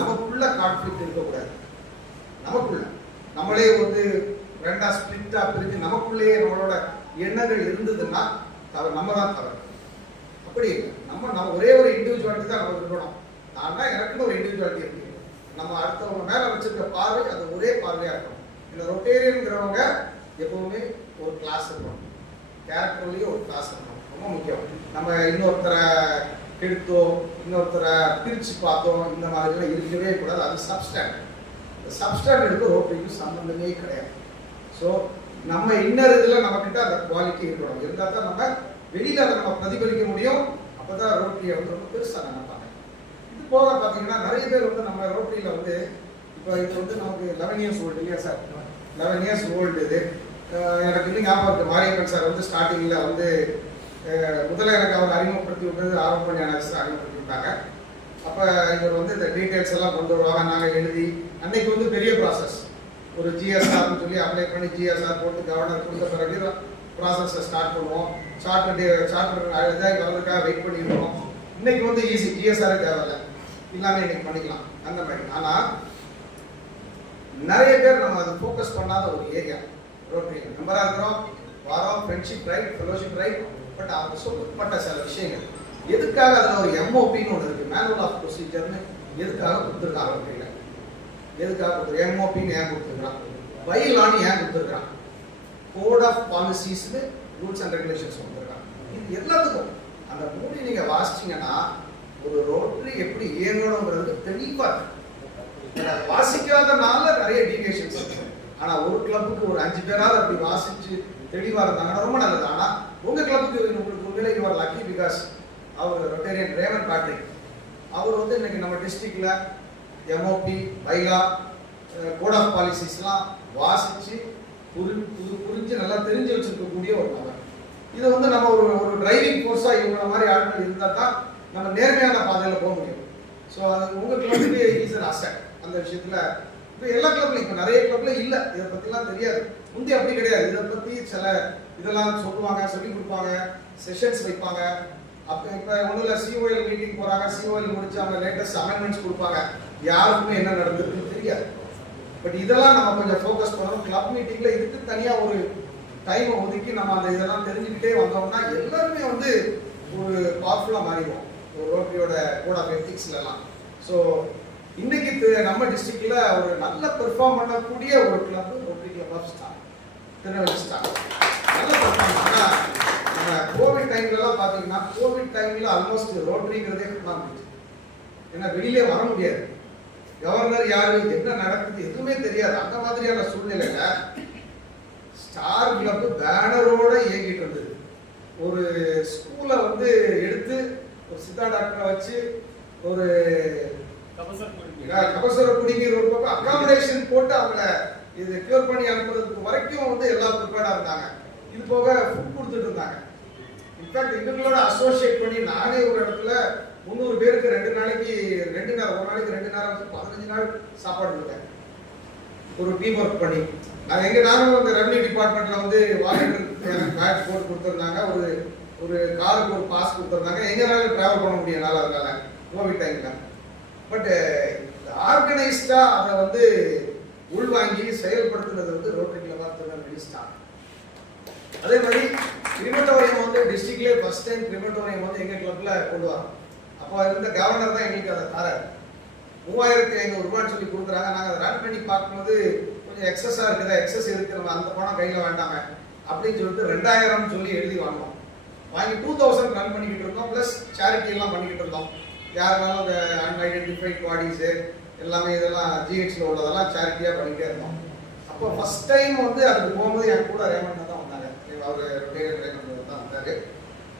நமக்குள்ள கான்ஃப்ளிக்ட் இருக்கக்கூடாது. நமக்குள்ள நம்மளே வந்து ரெண்டா ஸ்பிளிட்டா பிரிஞ்சு நமக்குள்ளேயே நம்மளோட எண்ணங்கள் இருந்ததுன்னா தவறு, நம்ம தான் தவறு. அப்படி நம்ம ஒரே ஒரு இண்டிவிஜுவாலிட்டி தான் நம்ம இருக்கணும். ஆனா எனக்குன்னு ஒரு இண்டிவிஜுவாலிட்டி இருக்கு. நம்ம அடுத்தவங்க மேல வச்சிருக்க பார்வை அது ஒரே பார்வையா இருக்கணும். இந்த ரொட்டேரியன்ங்கிறவங்க எப்பவுமே ஒரு கிளாஸ் இருக்கணும். கேரக்டர்லயும் ஒரு கிளாஸ் இருக்கணும். ரொம்ப முக்கியம். நம்ம இன்னொருத்தரை கெடுத்தோ இன்னொருத்தரை பிரிச்சு பார்த்தோம் இந்த மாதிரிலாம் இருக்கவே கூடாது. அது சப்ஸ்டாண்ட். சப்ஸ்டாண்டர்டுக்கு ரோட்டரிக்கு சம்பந்தமே கிடையாது. ஸோ நம்ம இன்னர் இதில் நம்மக்கிட்ட அந்த குவாலிட்டி இருக்கணும். இருந்தால் தான் நம்ம வெளியில் அதை நம்ம பிரதிபலிக்க முடியும். அப்போ தான் ரோட்டரியை வந்து ரொம்ப பெருசாக நினைப்பாங்க. இது போக பார்த்தீங்கன்னா நிறைய பேர் வந்து நம்ம ரோட்டரியில் வந்து இப்போ இது வந்து நமக்கு 11 இயர்ஸ் ஓல்டு இல்லையா சார்? 11 இயர்ஸ் ஓல்டு இது. எனக்கு இன்னும் ஞாபகம் இருக்குது. மாரியப்பன் சார் வந்து ஸ்டார்டிங்கில் வந்து முதல்ல எனக்கு அவர் அறிமுகப்படுத்தி விட்டது ஆரோப்பணி அனலிஸ்ட் அறிமுகப்படுத்தி விட்டாங்க. அப்போ இவர் வந்து இந்த டீட்டெயில்ஸ் எல்லாம் கொண்டு வருவாங்க. நாங்கள் எழுதி அன்னைக்கு வந்து பெரிய ப்ராசஸ். ஒரு ஜிஎஸ்ஆர்னு சொல்லி அப்ளை பண்ணி ஜிஎஸ்ஆர் போட்டு கவர்னர் கொடுத்த பிறகு ப்ராசஸை ஸ்டார்ட் பண்ணுவோம். சார்ட்டர் இதாகி வர்றதுக்காக வெயிட் பண்ணியிருக்கோம். இன்னைக்கு வந்து ஈஸி, ஜிஎஸ்ஆரே தேவையில்லை, எல்லாமே இன்னைக்கு பண்ணிக்கலாம் அந்த மாதிரி. ஆனால் நிறைய பேர் நம்ம அதை ஃபோக்கஸ் பண்ணாத ஒரு ஏரியா ரோட்டரி. மெம்பராக இருக்கிறோம், வாரம், friendship right, fellowship right. But அவங்க சொல்லப்பட்ட சில விஷயங்கள் எதுக்காக அதில் ஒரு எம்ஓபின்னு ஒன்று இருக்குது, மேனுவல் ஆஃப் ப்ரொசீஜர்னு எதுக்காக கொடுத்துருக்காங்க ரோட்டரியில்? எதுக்காக கொடுத்துரு எம்ஓபின்னு ஏன் கொடுத்துருக்கான்? பைலான்னு ஏன் கொடுத்துருக்கான்? கோட் ஆஃப் பாலிசிஸ்னு ரூல்ஸ் அண்ட் ரெகுலேஷன்ஸ் கொடுத்துருக்கான். இது எல்லாத்துக்கும் அந்த மூடி நீங்கள் வாசிச்சிங்கன்னா ஒரு ரோட்டரி எப்படி இயங்கணுங்கிறது தெளிவாக இருக்கு. வாசிக்காதனால நிறைய டீவியேஷன்ஸ் இருக்கு. ஆனால் ஒரு கிளப்புக்கு ஒரு 5 பேராவது அப்படி வாசிச்சு தெளிவாக இருந்தாங்கன்னா ரொம்ப நல்லது. ஆனால் உங்கள் கிளப்புக்கு உங்களுக்கு உண்மையிலே யூ ஆர் லக்கி. பிகாஸ் அவர் ரொட்டேரியன் ரேவன் பேட்ரிக் அவர் வந்து இன்னைக்கு நம்ம டிஸ்ட்ரிக்ட்ல எம்ஓபி பைலா கோட் ஆஃப் பாலிசிஸ்லாம் வாசித்து புரிஞ்சு நல்லா தெரிஞ்சு வச்சிருக்கக்கூடிய ஒரு நபர். இது வந்து நம்ம ஒரு டிரைவிங் ஃபோர்ஸாக இவங்க மாதிரி ஆட்கள் இருந்தால் தான் நம்ம நேர்மையான பாதையில் போக முடியும். ஸோ அது உங்கள் கிளப்புக்கு இஸ் அன் அசெட். அந்த விஷயத்தில் இப்போ எல்லா கிளப்லையும் இப்போ நிறைய கிளப்ல இல்லை, இதை பற்றிலாம் தெரியாது. முந்தி அப்படி கிடையாது. இதை பற்றி சில இதெல்லாம் சொல்லுவாங்க, சொல்லி கொடுப்பாங்க, செஷன்ஸ் வைப்பாங்க. அப்போ இப்போ ஒன்றும் இல்லை, சிஓஎல் மீட்டிங் போகிறாங்க, சிஓஎல் முடிச்சு அவங்க லேட்டஸ்ட் அமெண்ட்மெண்ட்ஸ் கொடுப்பாங்க. யாருக்குமே என்ன நடந்ததுன்னு தெரியாது. பட் இதெல்லாம் நம்ம கொஞ்சம் ஃபோக்கஸ் பண்ணணும். கிளப் மீட்டிங்கில் இதுக்கு தனியாக ஒரு டைமை ஒதுக்கி நம்ம அந்த இதெல்லாம் தெரிஞ்சுக்கிட்டே வந்தோம்னா எல்லாருமே வந்து ஒரு பவர்ஃபுல்லாக மாறிடுவோம் ஒரு ரோட்டரியோட கோட் ஆஃப் எத்திக்ஸ்லாம். ஸோ இன்னைக்கு நம்ம டிஸ்ட்ரிக்ட்ல ஒரு நல்ல பெர்ஃபார்ம் பண்ணக்கூடிய ஒரு club rotary club of star, Tirunelveli star. நல்ல பெர்ஃபார்ம். ஆனால் நம்ம கோவிட் டைம்லலாம் பார்த்தீங்கன்னா கோவிட் டைமில் ஆல்மோஸ்ட் ரோட்டரிங்கிறதே தான் போச்சு. ஏன்னா வெளியிலே வர முடியாது, கவர்னர் யாரு, என்ன நடக்குது எதுவுமே தெரியாது. அந்த மாதிரியான சூழ்நிலையில ஸ்டார் கிளப் பேனரோட இயங்கிட்டு இருந்தது. ஒரு ஸ்கூலை வந்து எடுத்து ஒரு சித்தா டாக்டரை வச்சு ஒரு கபசுர குடிநீர் ஒரு பக்கம் அகாமடேஷன் போட்டு அவங்க இது கியூர் பண்ணி அனுப்புறதுக்கு வரைக்கும் வந்து எல்லா ப்ரிப்பேர்டா இருந்தாங்க. இது போக ஃபுட் கொடுத்துட்டு இருந்தாங்க. இன்ஃபேக்ட் எங்களோட அசோசியேட் பண்ணி நானே ஒரு இடத்துல 300 பேருக்கு 2 நாளைக்கு 2 நேரம், ஒரு நாளைக்கு 2 நேரம் 15 நாள் சாப்பாடு கொடுத்தேன். ஒரு டீம் ஒர்க் பண்ணி நானும் அந்த ரெவன்யூ டிபார்ட்மெண்ட்ல வந்து வாலண்டியர் பேட்ச் போட்டு கொடுத்துருந்தாங்க. ஒரு காருக்கு ஒரு பாஸ் கொடுத்துருந்தாங்க. எங்கனாலும் டிராவல் பண்ண முடியனால அதனால கோவிட் டைம்ல. பட் ஆர்கனைஸ்டா அதை வந்து உள்வாங்கி செயல்படுத்துறது வந்து rotary club of Tirunelveli star. அதே மாதிரி கிரிமட்டோரியம் வந்து டிஸ்ட்ரிக்ட்லேயே ஃபர்ஸ்ட் டைம் கிரிமட்டோரியம் வந்து எங்கள் கிளப்ல கொண்டு வரோம். அப்போ இருந்த கவர்னர் தான் எங்களுக்கு அதை தராரு. 3500 ரூபான்னு சொல்லி கொடுக்குறாங்க. நாங்கள் அதை ரன் பண்ணி பார்க்கும்போது கொஞ்சம் எக்ஸஸாக இருக்குதா, எக்ஸஸ் இருக்கு, நம்ம அந்த பணம் கையில் வேண்டாமே அப்படின்னு சொல்லிட்டு 2000 சொல்லி எழுதி வாங்கினோம். வாங்கி 2000 ரன் பண்ணிக்கிட்டு இருக்கோம். ப்ளஸ் சேரிட்டி எல்லாம் பண்ணிக்கிட்டு இருந்தோம். யாருனாலும் அந்த அன்ஐடென்டிஃபைட் பாடிஸு எல்லாமே இதெல்லாம் ஜிஹெச்ல உள்ளதெல்லாம் சேரிட்டியாக பண்ணிக்கிட்டே இருந்தோம். அப்போ ஃபர்ஸ்ட் டைம் வந்து அதுக்கு போகும்போது என் கூட ரேமன் தான் வந்தாங்க. அவர் ரேமன் தான் வந்தார்.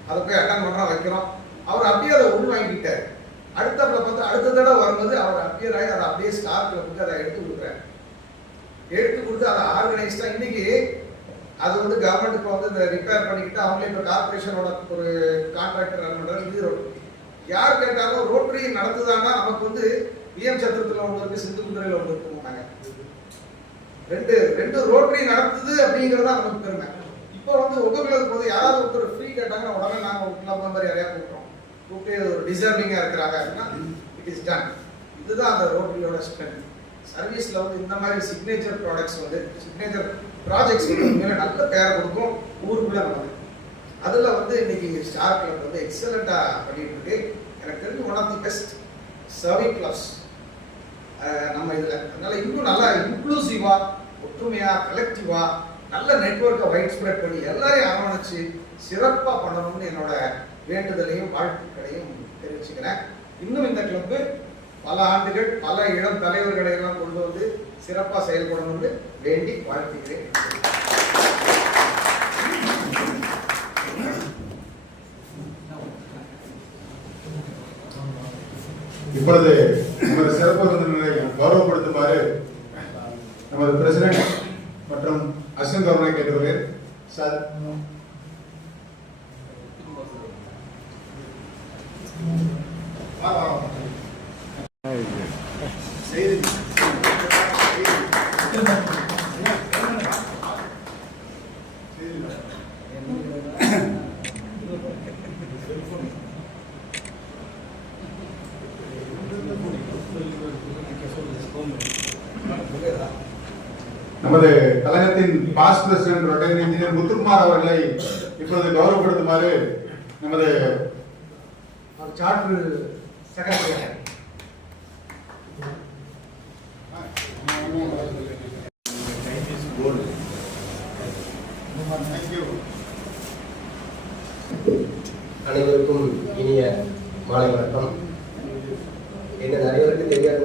அதை போய் அட்டன் பண்ணுறோம், வைக்கிறோம். அவர் அப்படியே அதை உள்வாங்கிட்டார். அடுத்த தடவை வரும்போது அவர் அப்பியர் ஆகி அதை அப்படியே ஸ்டார் கிளப்புக்கு அதை எடுத்து கொடுக்குறாரு. எடுத்து கொடுத்து அதை ஆர்கனைஸ்டா இன்னைக்கு அது வந்து கவர்மெண்ட் இப்போ வந்து இந்த ரிப்பேர் பண்ணிக்கிட்டு அவங்களே இப்போ கார்பரேஷனோட ஒரு கான்ட்ராக்டர் ரன் பண்ணுறாரு. இது ரோட்டரி. யார் கேட்டாலும் ரோட்டரி நடத்துதான்னா நமக்கு வந்து பிஎம் சத்திரத்தில் ஒன்று இருக்கு, சிந்துகுதிரையில் ஒன்று இருக்குமாங்க. ரெண்டு ரோட்டரி நடத்துது அப்படிங்கிறதா நமக்கு பெருமை. இப்போ வந்து உங்களுக்கு போது யாராவது ஒருத்தர் ஃப்ரீ கேட்டாங்கன்னா உடனே நாங்கள் ஒரு கிளப் மெம்பர் யாரையா கூப்பிட்றோம். கூப்பிட்டு ஒரு டிசர்விங்காக இருக்கிறாங்க அப்படின்னா இட் இஸ் டன். இதுதான் அந்த ரோட்டரியோட ஸ்ட்ரென்த். சர்வீஸில் வந்து இந்த மாதிரி சிக்னேச்சர் ப்ராடக்ட்ஸ் வந்து சிக்னேச்சர் ப்ராஜெக்ட்ஸ் வந்து நல்ல பேரை கொடுக்கும் ஊருக்குள்ளே நமக்கு. அதில் வந்து இன்னைக்கு ஸ்டார் கிளப் வந்து எக்ஸலண்ட்டாக பண்ணிட்டு இருக்கு. எனக்கு தெரிஞ்சு one of the best serving clubs நம்ம இதில். அதனால இன்னும் நல்லா இன்க்ளூசிவாக, ஒற்றுமையாக, கலெக்டிவாக நல்ல நெட்வொர்க்கை வைட் ஸ்ப்ரெட் பண்ணி எல்லாரையும் அரவணைச்சு சிறப்பாக பண்ணணும்னு என்னோட வேண்டுதலையும் வாழ்த்துக்களையும் தெரிவிச்சுக்கிறேன். இன்னும் இந்த கிளப்பு பல ஆண்டுகள் பல இளம் தலைவர்களை எல்லாம் கொண்டு வந்து சிறப்பாக செயல்படணும்னு வேண்டி வாழ்த்துக்கிறேன். இப்பொழுது நமது சிறப்பு விருந்தினரை கௌரவப்படுத்துமாறு நமது பிரசிடென்ட் மற்றும் அசிஸ்டன்ட் கவர்னர் கேட்டுள்ளேன். சார் நமது கழகத்தின் past president rotary engineer Muthukumar அவர்களை இப்பொழுது கௌரவப்படுத்துமாறு நமது சார்ட்டர் செக்ரட்டரி அனைவருக்கும் இனிய மாலை வணக்கம். என்ன நிறைய பேருக்கு தெரியாது.